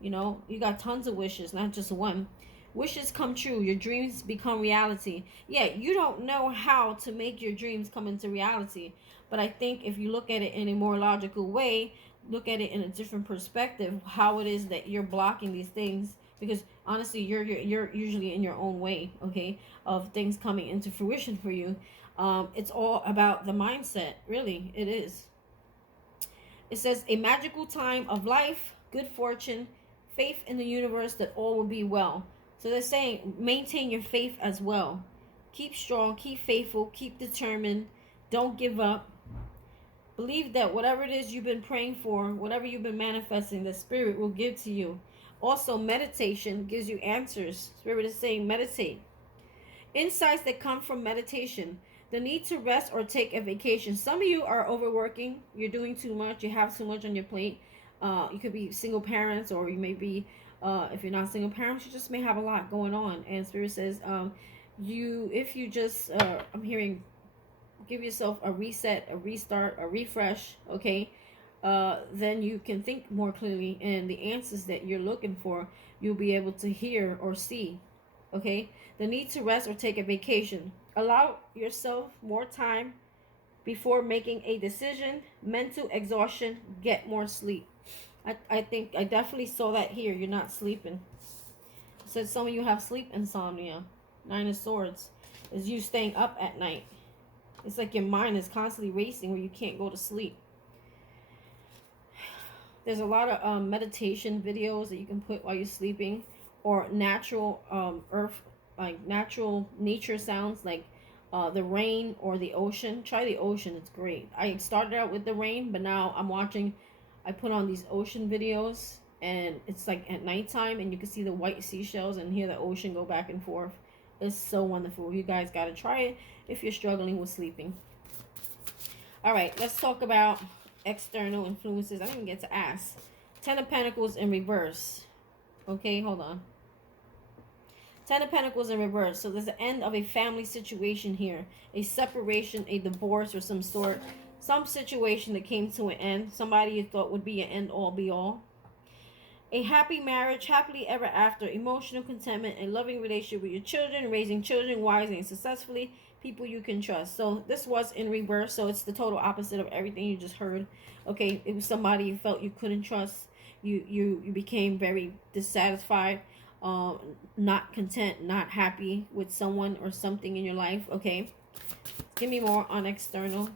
You know, you got tons of wishes, not just one. Wishes come true. Your dreams become reality. Yeah, you don't know how to make your dreams come into reality. But I think if you look at it in a more logical way, look at it in a different perspective, how it is that you're blocking these things. Because honestly, you're usually in your own way, okay, of things coming into fruition for you. It's all about the mindset. Really, it is. It says a magical time of life, good fortune, faith in the universe that all will be well. So they're saying maintain your faith as well. Keep strong, keep faithful, keep determined. Don't give up. Believe that whatever it is you've been praying for, whatever you've been manifesting, the Spirit will give to you. Also, meditation gives you answers. Spirit is saying meditate. Insights that come from meditation. The need to rest or take a vacation. Some of you are overworking. You're doing too much. You have too much on your plate. You could be single parents, or you may be, if you're not single parents, you just may have a lot going on. And Spirit says, if you just, I'm hearing, give yourself a reset, a restart, a refresh, okay? Then you can think more clearly, and the answers that you're looking for, you'll be able to hear or see, okay? The need to rest or take a vacation. Allow yourself more time before making a decision. Mental exhaustion, get more sleep. I think I definitely saw that here. You're not sleeping. It said some of you have sleep insomnia. Nine of Swords is you staying up at night. It's like your mind is constantly racing where you can't go to sleep. There's a lot of meditation videos that you can put while you're sleeping, or natural earth, like natural nature sounds, like the rain or the ocean. Try the ocean, it's great. I started out with the rain, but now I'm watching, I put on these ocean videos, and it's like at nighttime, and you can see the white seashells and hear the ocean go back and forth. It's so wonderful. You guys got to try it if you're struggling with sleeping. All right, let's talk about external influences. I didn't even get to ask. Ten of Pentacles in reverse. Okay, hold on. Ten of Pentacles in reverse. So there's the end of a family situation here. A separation, a divorce or some sort. Some situation that came to an end. Somebody you thought would be an end all be all. A happy marriage, happily ever after. Emotional contentment, a loving relationship with your children. Raising children wisely and successfully. People you can trust. So this was in reverse. So it's the total opposite of everything you just heard. Okay, it was somebody you felt you couldn't trust. You became very dissatisfied. Not content, not happy with someone or something in your life. Okay, give me more on external.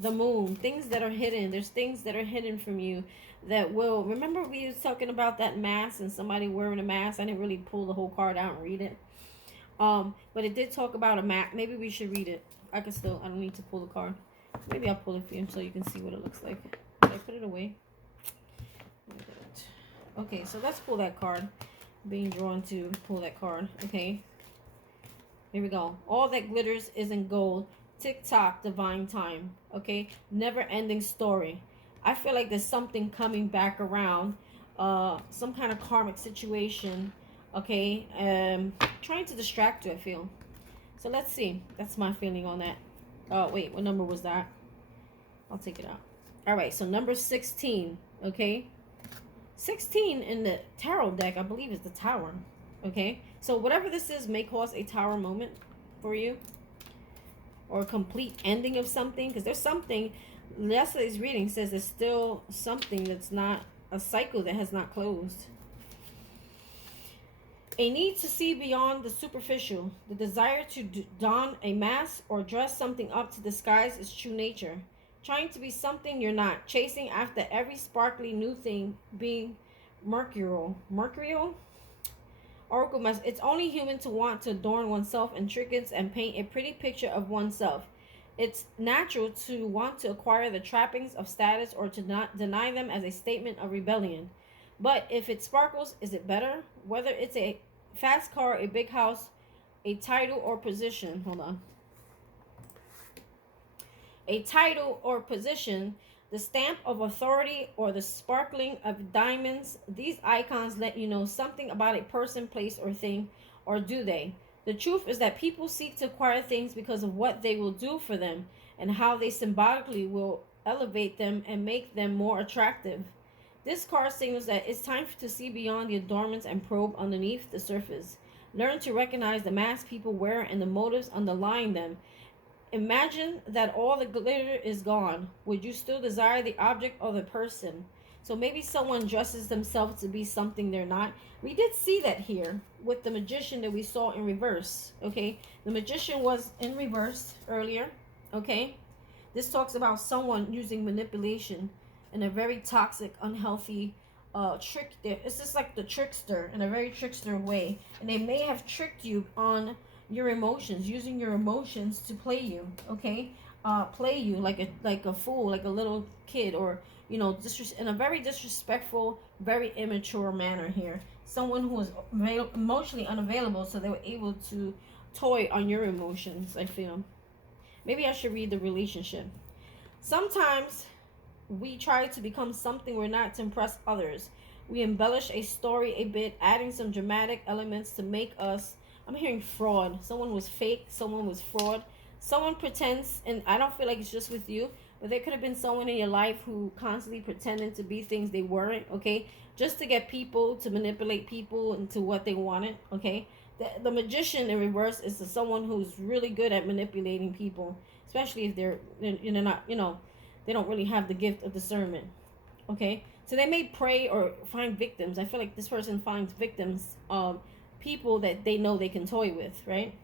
The moon, things that are hidden. There's things that are hidden from you that will, remember we was talking about that mask and somebody wearing a mask. I didn't really pull the whole card out and read it, but it did talk about a mask. Maybe we should read it. I don't need to pull the card. Maybe I'll pull it for you so you can see what it looks like. Did I put it away? Okay, so let's pull that card. Being drawn to pull that card. Okay, here we go. All that glitters isn't gold. Tick-tock, divine time. Okay, never-ending story. I feel like there's something coming back around. Some kind of karmic situation. Okay, trying to distract you, I feel. So let's see. That's my feeling on that. Oh, wait, what number was that? I'll take it out. All right, so number 16, okay? 16 in the tarot deck, I believe, is the Tower, okay? So whatever this is may cause a Tower moment for you, or a complete ending of something, because there's something, yesterday's reading says there's still something that's not, a cycle that has not closed. A need to see beyond the superficial, the desire to don a mask or dress something up to disguise its true nature. Trying to be something you're not, chasing after every sparkly new thing, being mercurial. Oracle message. It's only human to want to adorn oneself in trinkets and paint a pretty picture of oneself. It's natural to want to acquire the trappings of status or to not deny them as a statement of rebellion. But if it sparkles, is it better? Whether it's a fast car, a big house, a title or position. Hold on. A title or position, the stamp of authority, or the sparkling of diamonds. These icons let you know something about a person, place, or thing, or do they? The truth is that people seek to acquire things because of what they will do for them and how they symbolically will elevate them and make them more attractive. This card signals that it's time to see beyond the adornments and probe underneath the surface. Learn to recognize the masks people wear and the motives underlying them. Imagine that all the glitter is gone. Would you still desire the object or the person? So maybe someone dresses themselves to be something they're not. We did see that here with the Magician that we saw in reverse. Okay, the Magician was in reverse earlier. Okay, this talks about someone using manipulation in a very toxic, unhealthy trick. It's just like the trickster in a very trickster way, and they may have tricked you on your emotions, using your emotions to play you, okay? Play you like a fool, like a little kid, or in a very disrespectful, very immature manner here. Someone who is emotionally unavailable, so they were able to toy on your emotions, I feel. Maybe I should read the relationship. Sometimes we try to become something we're not to impress others. We embellish a story a bit, adding some dramatic elements to make us. I'm hearing fraud. Someone was fake. Someone was fraud. Someone pretends, and I don't feel like it's just with you, but there could have been someone in your life who constantly pretended to be things they weren't, okay? Just to get people, to manipulate people into what they wanted, okay? The Magician in reverse is someone who's really good at manipulating people, especially if they're not, they don't really have the gift of discernment, okay? So they may prey or find victims. I feel like this person finds victims of people that they know they can toy with, right?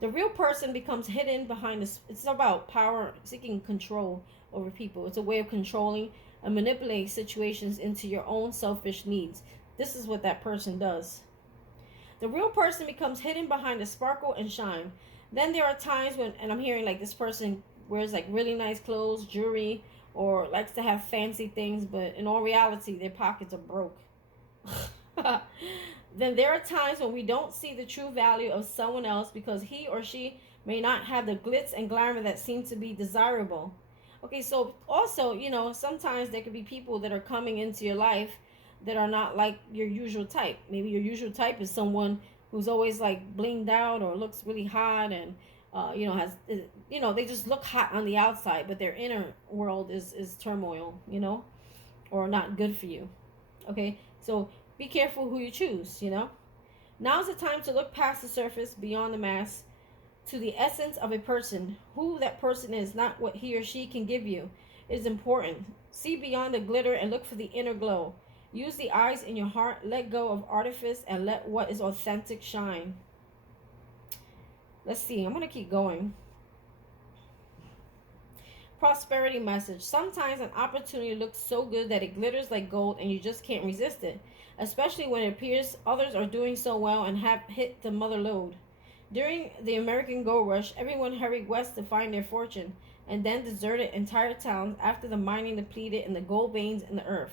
The real person becomes hidden behind this. It's about power, seeking control over people. It's a way of controlling and manipulating situations into your own selfish needs. This is what that person does. The real person becomes hidden behind the sparkle and shine. Then there are times when, and I'm hearing like this person wears like really nice clothes, jewelry, or likes to have fancy things, but in all reality, their pockets are broke. Then there are times when we don't see the true value of someone else because he or she may not have the glitz and glamour that seem to be desirable. Okay, so also, sometimes there could be people that are coming into your life that are not like your usual type. Maybe your usual type is someone who's always like blinged out or looks really hot and has they just look hot on the outside, but their inner world is turmoil, or not good for you. Okay, so be careful who you choose. Now's the time to look past the surface, beyond the mask, to the essence of a person, who that person is, not what he or she can give you. It is important. See beyond the glitter and look for the inner glow. Use the eyes in your heart, let go of artifice, and let what is authentic shine. Let's see, I'm going to keep going. Prosperity message. Sometimes an opportunity looks so good that it glitters like gold and you just can't resist it, especially when it appears others are doing so well and have hit the mother lode. During the American gold rush, everyone hurried west to find their fortune and then deserted entire towns after the mining depleted in the gold veins in the earth.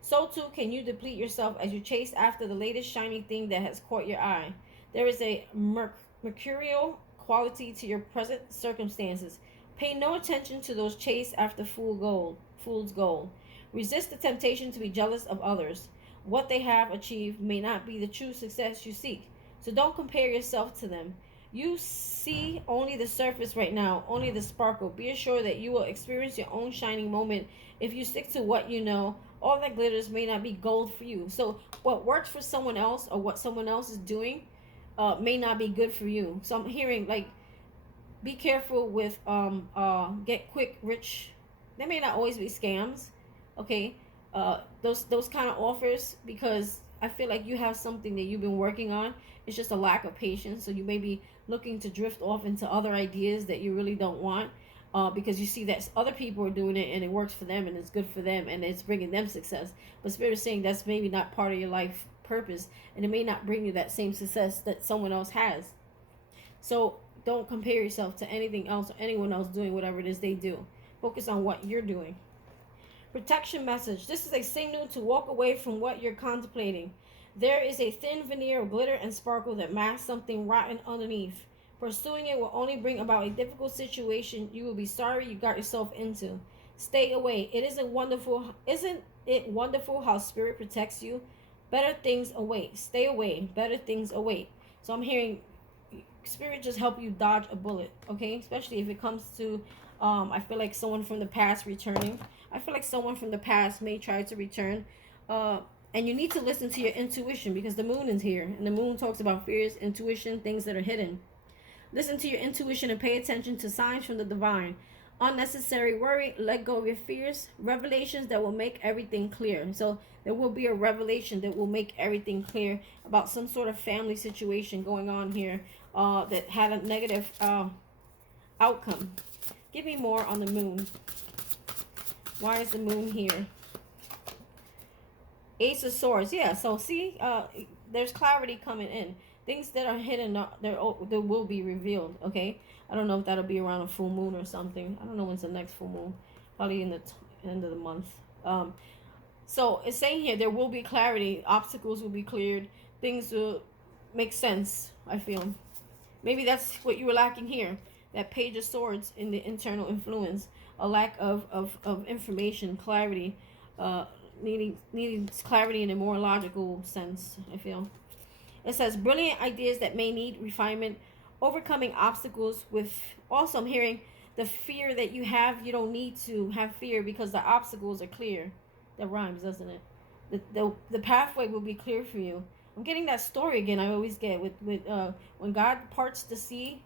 So too can you deplete yourself as you chase after the latest shiny thing that has caught your eye. There is a mercurial quality to your present circumstances. Pay no attention to those chased after fool's gold. Resist the temptation to be jealous of others. What they have achieved may not be the true success you seek, so don't compare yourself to them. You see only the surface right now, only the sparkle. Be assured that you will experience your own shining moment if you stick to what you know. All that glitters may not be gold for you. So what works for someone else or what someone else is doing may not be good for you. So I'm hearing like, be careful with get quick rich. They may not always be scams, okay? Those kind of offers, because I feel like you have something that you've been working on. It's just a lack of patience, so you may be looking to drift off into other ideas that you really don't want, because you see that other people are doing it and it works for them and it's good for them and it's bringing them success. But Spirit is saying that's maybe not part of your life purpose, and it may not bring you that same success that someone else has. So don't compare yourself to anything else or anyone else doing whatever it is they do. Focus on what you're doing. Protection message. This is a signal to walk away from what you're contemplating. There is a thin veneer of glitter and sparkle that masks something rotten underneath. Pursuing it will only bring about a difficult situation you will be sorry you got yourself into. Stay away. Isn't it wonderful how Spirit protects you? Better things await. Stay away. Better things await. So I'm hearing Spirit just help you dodge a bullet, okay? Especially if it comes to, I feel like someone from the past returning. I feel like someone from the past may try to return. And you need to listen to your intuition, because the moon is here. And the moon talks about fears, intuition, things that are hidden. Listen to your intuition and pay attention to signs from the divine. Unnecessary worry, let go of your fears. Revelations that will make everything clear. So there will be a revelation that will make everything clear about some sort of family situation going on here that had a negative outcome. Give me more on the moon. Why is the moon here? Ace of Swords. Yeah, so see, there's clarity coming in. Things that are hidden, they will be revealed, okay? I don't know if that'll be around a full moon or something. I don't know when's the next full moon. Probably in the end of the month. So it's saying here there will be clarity. Obstacles will be cleared. Things will make sense, I feel. Maybe that's what you were lacking here. That Page of Swords in the internal influence. A lack of information, clarity. Needing clarity in a more logical sense, I feel. It says brilliant ideas that may need refinement. Overcoming obstacles with, also I'm hearing the fear that you have. You don't need to have fear because the obstacles are clear. That rhymes, doesn't it? The pathway will be clear for you. I'm getting that story again. I always get with when God parts the sea,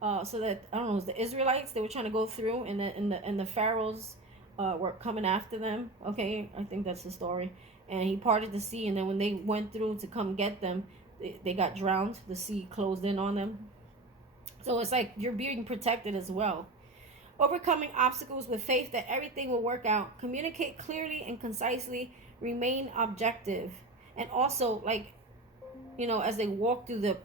so that, I don't know, it was the Israelites, they were trying to go through, and the pharaohs were coming after them. Okay, I think that's the story. And he parted the sea, and then when they went through to come get them, they got drowned. The sea closed in on them. So it's like you're being protected as well. Overcoming obstacles with faith that everything will work out. Communicate clearly and concisely. Remain objective. And also, like, as they walk through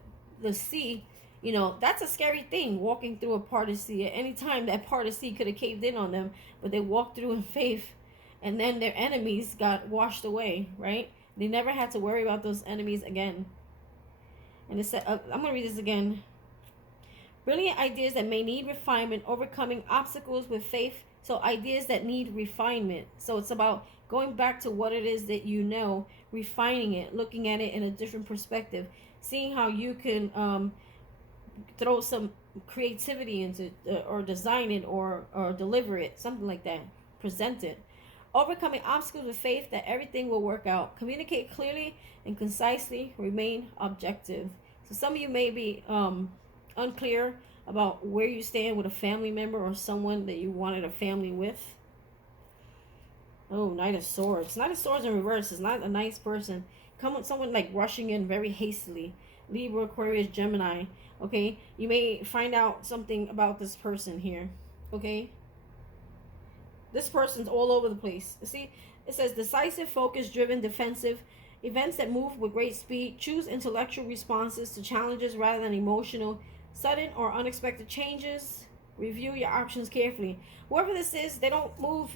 the sea, That's a scary thing, walking through a part of sea. At any time, that part of sea could have caved in on them, but they walked through in faith, and then their enemies got washed away, right? They never had to worry about those enemies again. And it said, I'm going to read this again. Brilliant ideas that may need refinement, overcoming obstacles with faith. So ideas that need refinement. So it's about going back to what it is that refining it, looking at it in a different perspective, seeing how you can throw some creativity into or design it or deliver it, something like that, present it. Overcoming obstacles with faith that everything will work out. Communicate clearly and concisely. Remain objective. So some of you may be unclear about where you stand with a family member or someone that you wanted a family with. Oh, Knight of Swords. Knight of Swords in reverse is not a nice person. Come with someone like rushing in very hastily. Libra, Aquarius, Gemini. Okay, you may find out something about this person here. Okay, this person's all over the place. See, it says decisive, focus, driven, defensive. Events that move with great speed. Choose intellectual responses to challenges rather than emotional. Sudden or unexpected changes. Review your options carefully. Whoever this is, they don't move.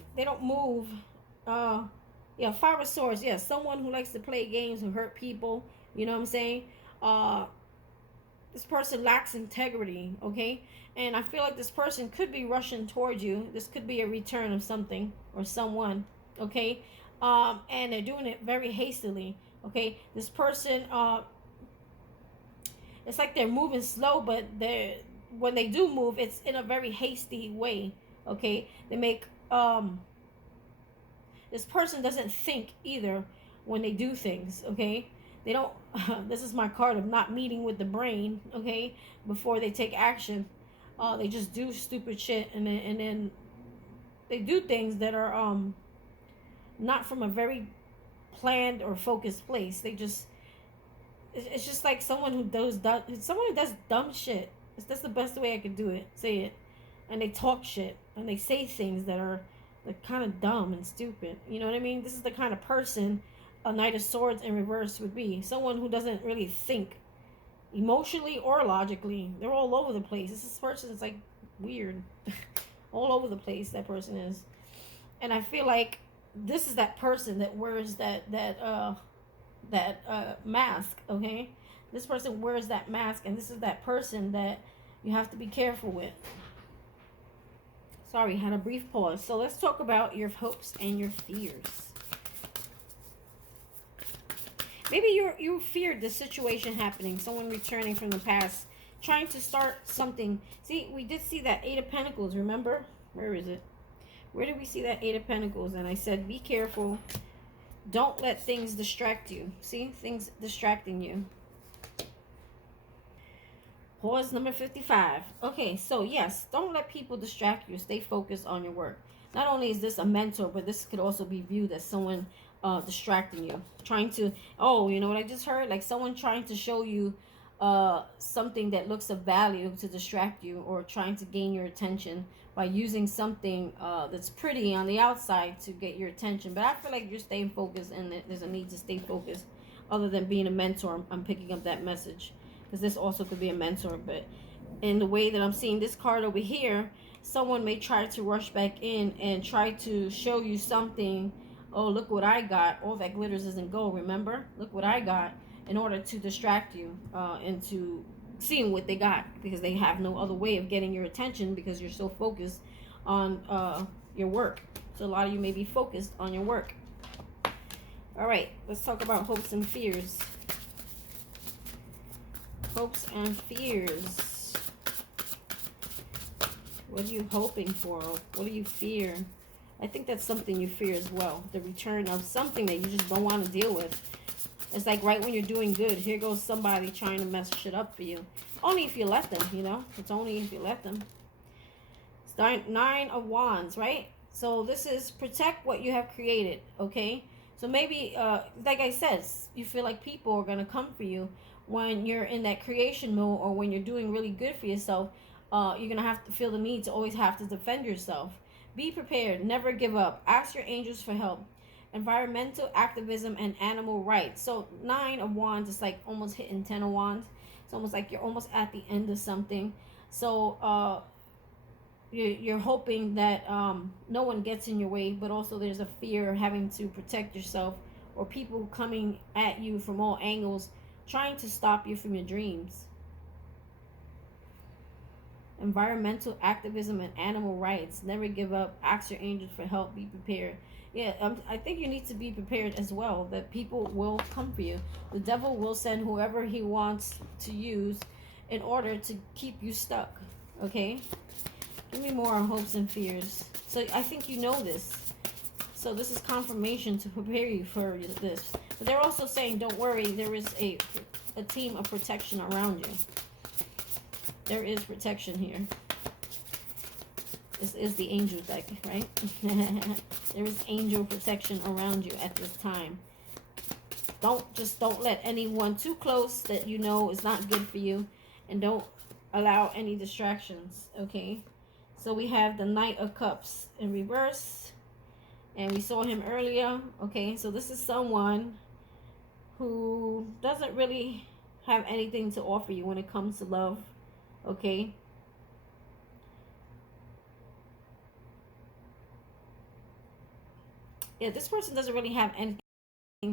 Five of Swords. Yeah, someone who likes to play games and hurt people. You know what I'm saying? This person lacks integrity. Okay, and I feel like this person could be rushing towards you. This could be a return of something or someone. Okay, and they're doing it very hastily. Okay, this person it's like they're moving slow, but when they do move, it's in a very hasty way. Okay, they make this person doesn't think either when they do things. Okay, they don't. This is my card of not meeting with the brain. Okay, before they take action, they just do stupid shit, and then they do things that are not from a very planned or focused place. It's just like someone who does dumb shit. That's the best way I could say it. And they talk shit and they say things that are kind of dumb and stupid. You know what I mean? This is the kind of person a Knight of Swords in reverse would be. Someone who doesn't really think emotionally or logically. They're all over the place. This person is like weird. All over the place that person is. And I feel like this is that person that wears that mask. Okay, this person wears that mask, and this is that person that you have to be careful with. Sorry, had a brief pause. So let's talk about your hopes and your fears. Maybe you feared the situation happening, someone returning from the past, trying to start something. See, we did see that Eight of Pentacles, remember? Where is it? Where did we see that Eight of Pentacles? And I said, be careful. Don't let things distract you. See? Things distracting you. Pause number 55. Okay, so yes, don't let people distract you. Stay focused on your work. Not only is this a mentor, but this could also be viewed as someone distracting you. Trying to, oh, you know what I just heard? Like someone trying to show you something that looks of value to distract you, or trying to gain your attention by using something that's pretty on the outside to get your attention. But I feel like you're staying focused, and there's a need to stay focused. Other than being a mentor, I'm picking up that message, because this also could be a mentor. But in the way that I'm seeing this card over here, someone may try to rush back in and try to show you something. Oh, look what I got. All that glitters isn't gold, remember? Look what I got, in order to distract you into seeing what they got, because they have no other way of getting your attention because you're so focused on your work. So a lot of you may be focused on your work. All right, let's talk about hopes and fears. Hopes and fears. What are you hoping for? What do you fear? I think that's something you fear as well. The return of something that you just don't want to deal with. It's like right when you're doing good, here goes somebody trying to mess shit up for you. Only if you let them, you know? It's only if you let them. It's 9 of Wands, right? So this is protect what you have created, okay? So maybe, like I said, you feel like people are going to come for you when you're in that creation mode, or when you're doing really good for yourself. You're going to have to feel the need to always have to defend yourself. Be prepared. Never give up. Ask your angels for help. Environmental activism and animal rights. So 9 of Wands is like almost hitting 10 of Wands. It's almost like you're almost at the end of something. So you're hoping that no one gets in your way, but also there's a fear of having to protect yourself, or people coming at you from all angles trying to stop you from your dreams. Environmental activism and animal rights. Never give up. Ask your angels for help. Be prepared. Yeah, I think you need to be prepared as well, that people will come for you. The devil will send whoever he wants to use in order to keep you stuck. Okay? Give me more hopes and fears. So I think you know this. So this is confirmation to prepare you for this. But they're also saying, don't worry, there is a team of protection around you. There is protection here. This is the angel deck, right? There is angel protection around you at this time. Don't let anyone too close that you know is not good for you, and don't allow any distractions. Okay, so we have the Knight of Cups in reverse, and we saw him earlier. Okay, so this is someone who doesn't really have anything to offer you when it comes to love. Okay, yeah, this person doesn't really have anything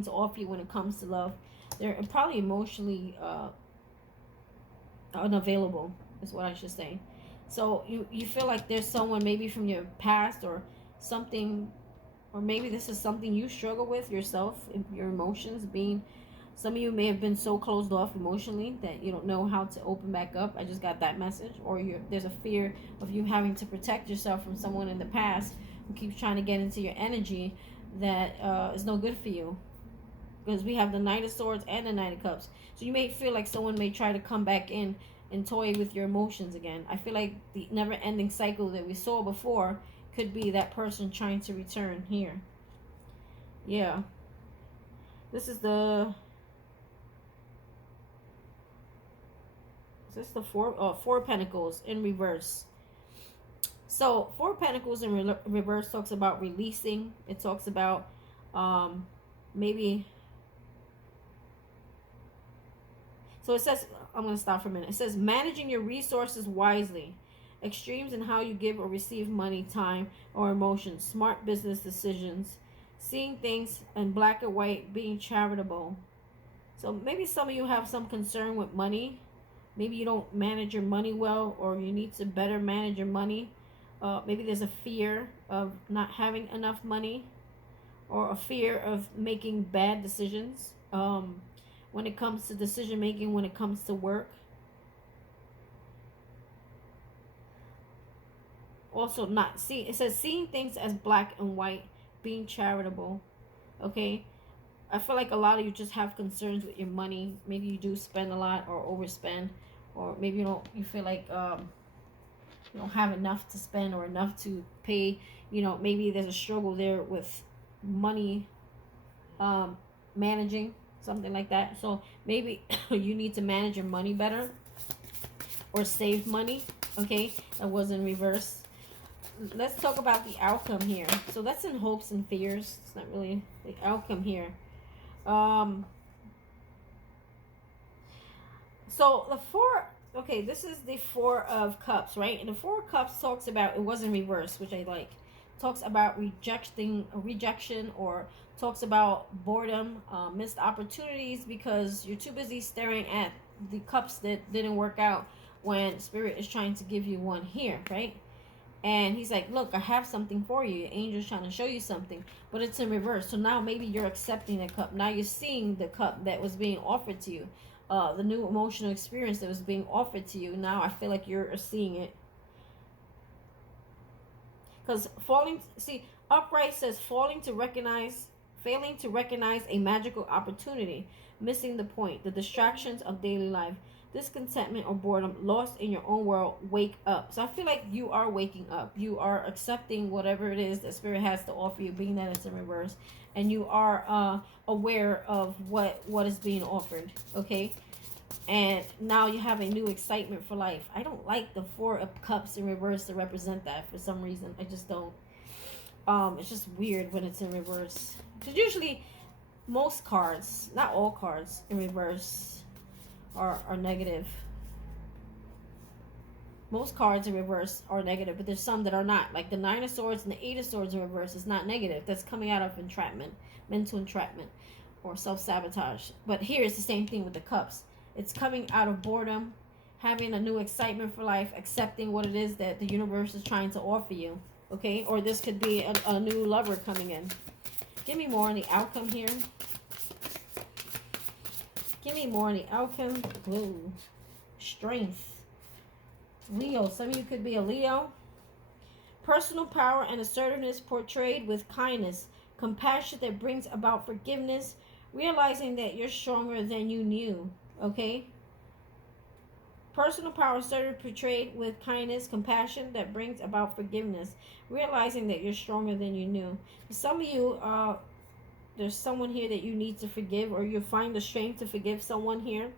to offer you when it comes to love. They're probably emotionally unavailable, is what I should say. So you feel like there's someone maybe from your past or something, or maybe this is something you struggle with yourself, your emotions being. Some of you may have been so closed off emotionally that you don't know how to open back up. I just got that message. Or there's a fear of you having to protect yourself from someone in the past who keeps trying to get into your energy that is no good for you. Because we have the Knight of Swords and the Knight of Cups. So you may feel like someone may try to come back in and toy with your emotions again. I feel like the never-ending cycle that we saw before could be that person trying to return here. Yeah. This is the... This is the Four Pentacles in reverse. So Four Pentacles in reverse talks about releasing. It talks about maybe. So it says, I'm going to stop for a minute. It says managing your resources wisely. Extremes in how you give or receive money, time, or emotions. Smart business decisions. Seeing things in black and white. Being charitable. So maybe some of you have some concern with money. Maybe you don't manage your money well, or you need to better manage your money. Maybe there's a fear of not having enough money, or a fear of making bad decisions when it comes to decision making, when it comes to work. Also, it says seeing things as black and white, being charitable. Okay, I feel like a lot of you just have concerns with your money. Maybe you do spend a lot or overspend, or maybe you feel like you don't have enough to spend or enough to pay. Maybe there's a struggle there with money managing, something like that. So maybe you need to manage your money better or save money. Okay, that was in reverse. Let's talk about the outcome here. So that's in hopes and fears. It's not really the outcome here. So the four, okay, this is the Four of Cups, right? And the Four of Cups talks about, it was in reverse, which I like. Talks about rejection, or talks about boredom, missed opportunities because you're too busy staring at the cups that didn't work out when Spirit is trying to give you one here, right? And he's like, look, I have something for you. Your angel's trying to show you something. But it's in reverse. So now maybe you're accepting the cup. Now you're seeing the cup that was being offered to you. The new emotional experience that was being offered to you. Now I feel like you're seeing it. Because upright says failing to recognize a magical opportunity. Missing the point. The distractions of daily life. Discontentment or boredom, lost in your own world, wake up. So I feel like you are waking up. You are accepting whatever it is that Spirit has to offer you, being that it's in reverse. And you are aware of what is being offered. Okay? And now you have a new excitement for life. I don't like the Four of Cups in reverse to represent that for some reason. I just don't. It's just weird when it's in reverse. Because usually most cards, not all cards, in reverse are negative. Most cards in reverse are negative, but there's some that are not. Like the Nine of Swords and the Eight of Swords in reverse is not negative. That's coming out of entrapment, mental entrapment, or self-sabotage. But here it's the same thing with the Cups. It's coming out of boredom, having a new excitement for life, accepting what it is that the universe is trying to offer you. Okay? Or this could be a new lover coming in. Give me more on the outcome here. Give me more on the outcome. Whoa. Strength. Leo, some of you could be a Leo. Personal power and assertiveness portrayed with kindness, compassion that brings about forgiveness, realizing that you're stronger than you knew. Okay? Personal power, assertive, portrayed with kindness, compassion that brings about forgiveness, realizing that you're stronger than you knew. Some of you, there's someone here that you need to forgive, or you find the strength to forgive someone here.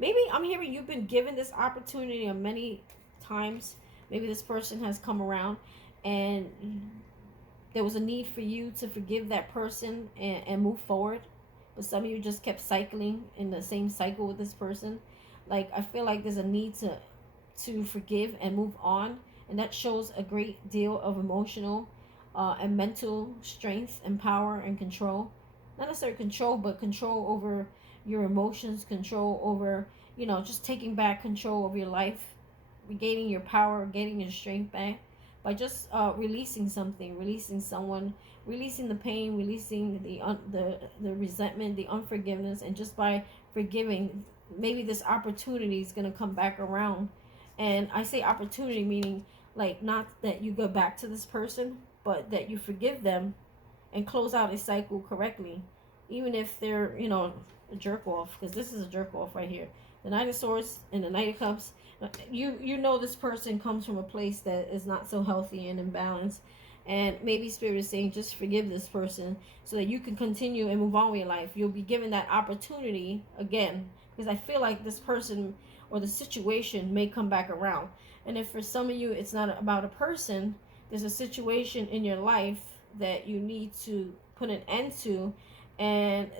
Maybe I'm hearing you've been given this opportunity many times. Maybe this person has come around and there was a need for you to forgive that person and move forward. But some of you just kept cycling in the same cycle with this person. Like, I feel like there's a need to forgive and move on. And that shows a great deal of emotional and mental strength and power and control. Not necessarily control, but control over your emotions, control over, just taking back control of your life, regaining your power, getting your strength back by just releasing something, releasing someone, releasing the pain, releasing the resentment, the unforgiveness, and just by forgiving, maybe this opportunity is going to come back around. And I say opportunity meaning like not that you go back to this person, but that you forgive them and close out a cycle correctly, even if they're, a jerk off, because this is a jerk off right here. The Knight of Swords and the Knight of Cups. You know this person comes from a place that is not so healthy and imbalanced, and maybe Spirit is saying just forgive this person so that you can continue and move on with your life. You'll be given that opportunity again, because I feel like this person or the situation may come back around. And if for some of you it's not about a person, there's a situation in your life that you need to put an end to, and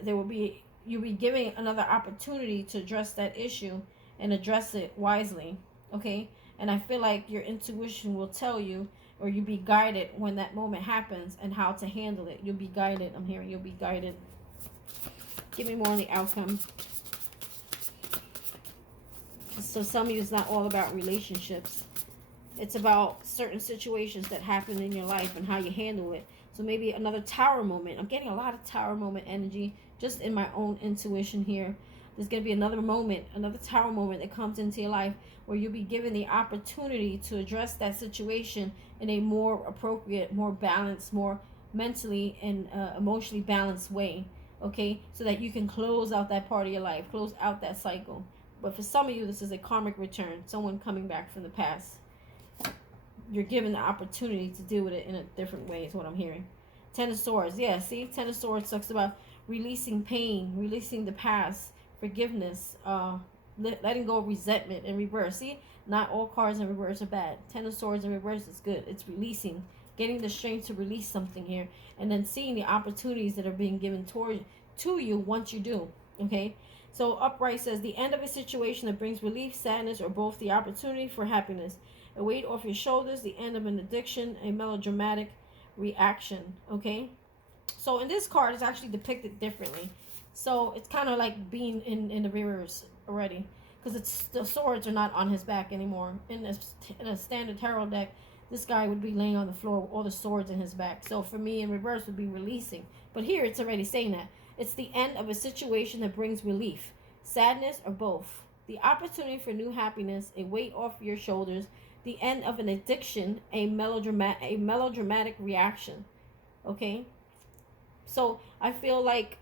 you'll be giving another opportunity to address that issue and address it wisely. Okay? And I feel like your intuition will tell you, or you'll be guided when that moment happens and how to handle it. You'll be guided. I'm hearing you'll be guided. Give me more on the outcome. So some of you, it's not all about relationships. It's about certain situations that happen in your life and how you handle it. So maybe another tower moment. I'm getting a lot of tower moment energy just in my own intuition here. There's going to be another moment, another tower moment that comes into your life where you'll be given the opportunity to address that situation in a more appropriate, more balanced, more mentally and emotionally balanced way. Okay? So that you can close out that part of your life, close out that cycle. But for some of you, this is a karmic return, someone coming back from the past. You're given the opportunity to deal with it in a different way is what I'm hearing. Ten of Swords. Yeah, see? Ten of Swords talks about releasing pain, releasing the past, forgiveness, letting go of resentment in reverse. See? Not all cards in reverse are bad. Ten of Swords in reverse is good. It's releasing, getting the strength to release something here, and then seeing the opportunities that are being given to you once you do. Okay? So upright says the end of a situation that brings relief, sadness, or both, the opportunity for happiness. A weight off your shoulders, the end of an addiction, a melodramatic reaction. Okay? So in this card, it's actually depicted differently. So it's kind of like being in the reverse already, because it's the swords are not on his back anymore. In a standard tarot deck, this guy would be laying on the floor with all the swords in his back. So for me, in reverse would be releasing. But here it's already saying that. It's the end of a situation that brings relief, sadness, or both. The opportunity for new happiness, a weight off your shoulders, the end of an addiction, a melodramatic reaction. Okay? So I feel like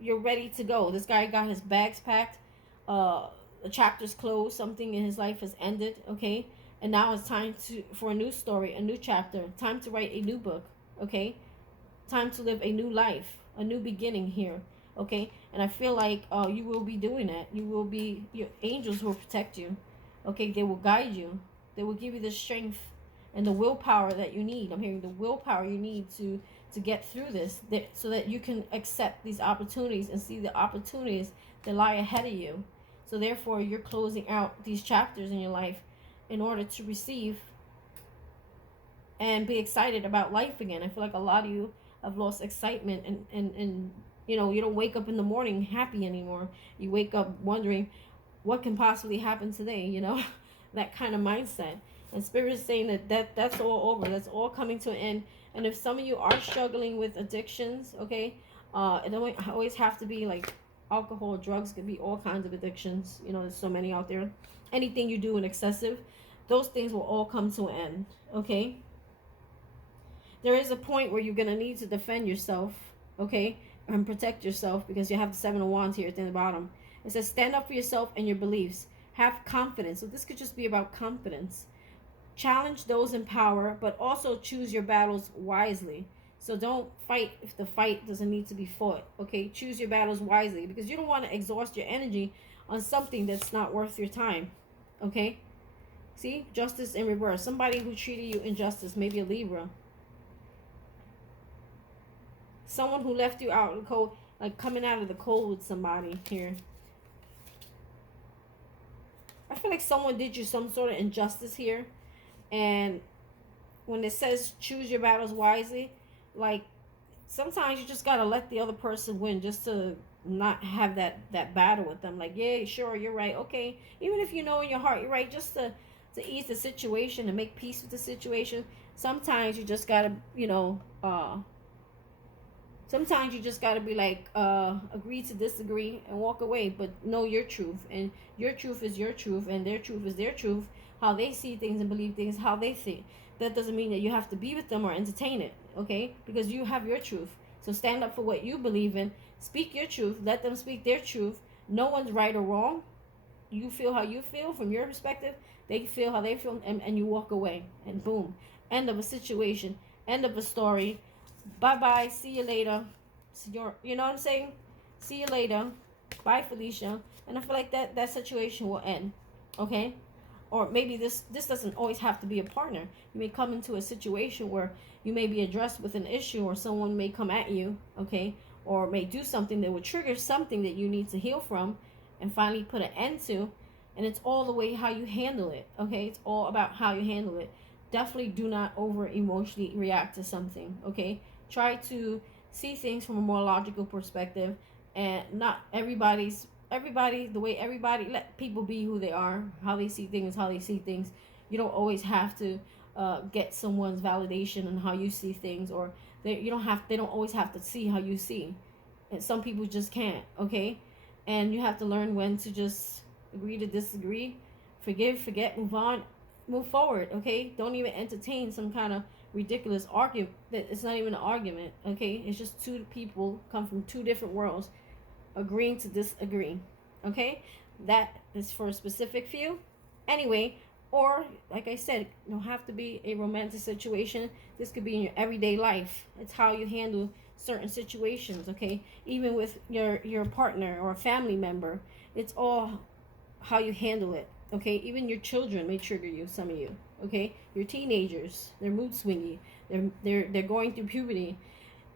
you're ready to go. This guy got his bags packed. The chapter's closed. Something in his life has ended. Okay? And now it's time for a new story, a new chapter. Time to write a new book. Okay? Time to live a new life, a new beginning here. Okay? And I feel like you will be doing that. Your angels will protect you. Okay? They will guide you. They will give you the strength and the willpower that you need. I'm hearing the willpower you need to get through this, so that you can accept these opportunities and see the opportunities that lie ahead of you. So therefore, you're closing out these chapters in your life in order to receive and be excited about life again. I feel like a lot of you have lost excitement, and you know, you don't wake up in the morning happy anymore. You wake up wondering what can possibly happen today, you know. That kind of mindset. And Spirit is saying that's all over. That's all coming to an end. And if some of you are struggling with addictions, okay, it don't always have to be like alcohol, drugs. Could be all kinds of addictions. You know, there's so many out there. Anything you do in excessive, those things will all come to an end, okay? There is a point where you're going to need to defend yourself, okay, and protect yourself, because you have the Seven of Wands here at the bottom. It says, stand up for yourself and your beliefs. Have confidence. So this could just be about confidence. Challenge those in power, but also choose your battles wisely. So don't fight if the fight doesn't need to be fought, okay? Choose your battles wisely, because you don't want to exhaust your energy on something that's not worth your time, okay? See? Justice in reverse. Somebody who treated you injustice, maybe a Libra. Someone who left you out in the cold, like coming out of the cold with somebody here. I feel like someone did you some sort of injustice here. And when it says choose your battles wisely, like sometimes you just got to let the other person win just to not have that battle with them. Like, yeah, sure, you're right. Okay. Even if you know in your heart you're right, just to ease the situation and make peace with the situation. Sometimes you just got to, you know, sometimes you just got to be like, agree to disagree and walk away, but know your truth. And your truth is your truth, and their truth is their truth. How they see things and believe things, how they think. That doesn't mean that you have to be with them or entertain it, okay? Because you have your truth. So stand up for what you believe in. Speak your truth. Let them speak their truth. No one's right or wrong. You feel how you feel from your perspective. They feel how they feel, and you walk away. And boom. End of a situation. End of a story. Bye-bye. See you later. You know what I'm saying? See you later. Bye, Felicia. And I feel like that situation will end. Okay? Or maybe this doesn't always have to be a partner. You may come into a situation where you may be addressed with an issue, or someone may come at you, okay? Or may do something that would trigger something that you need to heal from and finally put an end to. And it's all the way how you handle it, okay? It's all about how you handle it. Definitely do not over emotionally react to something, okay? Try to see things from a more logical perspective, and not everybody, the way everybody, let people be who they are, how they see things, You don't always have to get someone's validation on how you see things, or they don't always have to see how you see. And some people just can't, okay? And you have to learn when to just agree to disagree, forgive, forget, move on, move forward, okay? Don't even entertain some kind of ridiculous argument that it's not even an argument, okay? It's just two people come from two different worlds agreeing to disagree, okay? That is for a specific few. Anyway, or like I said, it don't have to be a romantic situation. This could be in your everyday life. It's how you handle certain situations, okay? Even with your partner or a family member, it's all how you handle it, okay? Even your children may trigger you, some of you, okay? Your teenagers, they're mood swingy. They're going through puberty,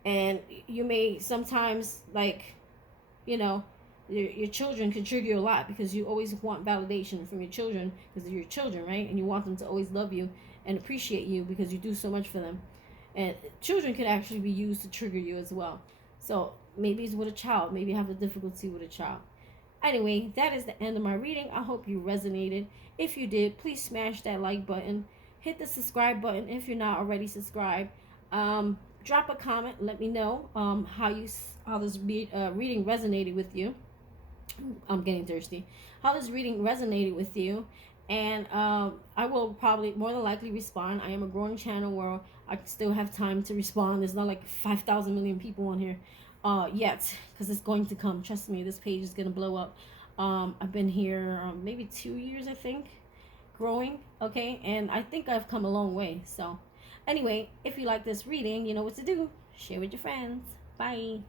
and you may sometimes, like, you know, your children can trigger you a lot, because you always want validation from your children, because they're your children, right? And you want them to always love you and appreciate you because you do so much for them. And children can actually be used to trigger you as well. So maybe it's with a child. Maybe you have a difficulty with a child. Anyway, that is the end of my reading. I hope you resonated. If you did, please smash that like button. Hit the subscribe button if you're not already subscribed. Drop a comment. Let me know how this reading resonated with you. I'm getting thirsty. How this reading resonated with you. And I will probably more than likely respond. I am a growing channel where I still have time to respond. There's not like 5,000 million people on here yet, because it's going to come. Trust me, this page is going to blow up. I've been here maybe 2 years, I think, growing, okay? And I think I've come a long way. So anyway, if you like this reading, you know what to do. Share with your friends. Bye.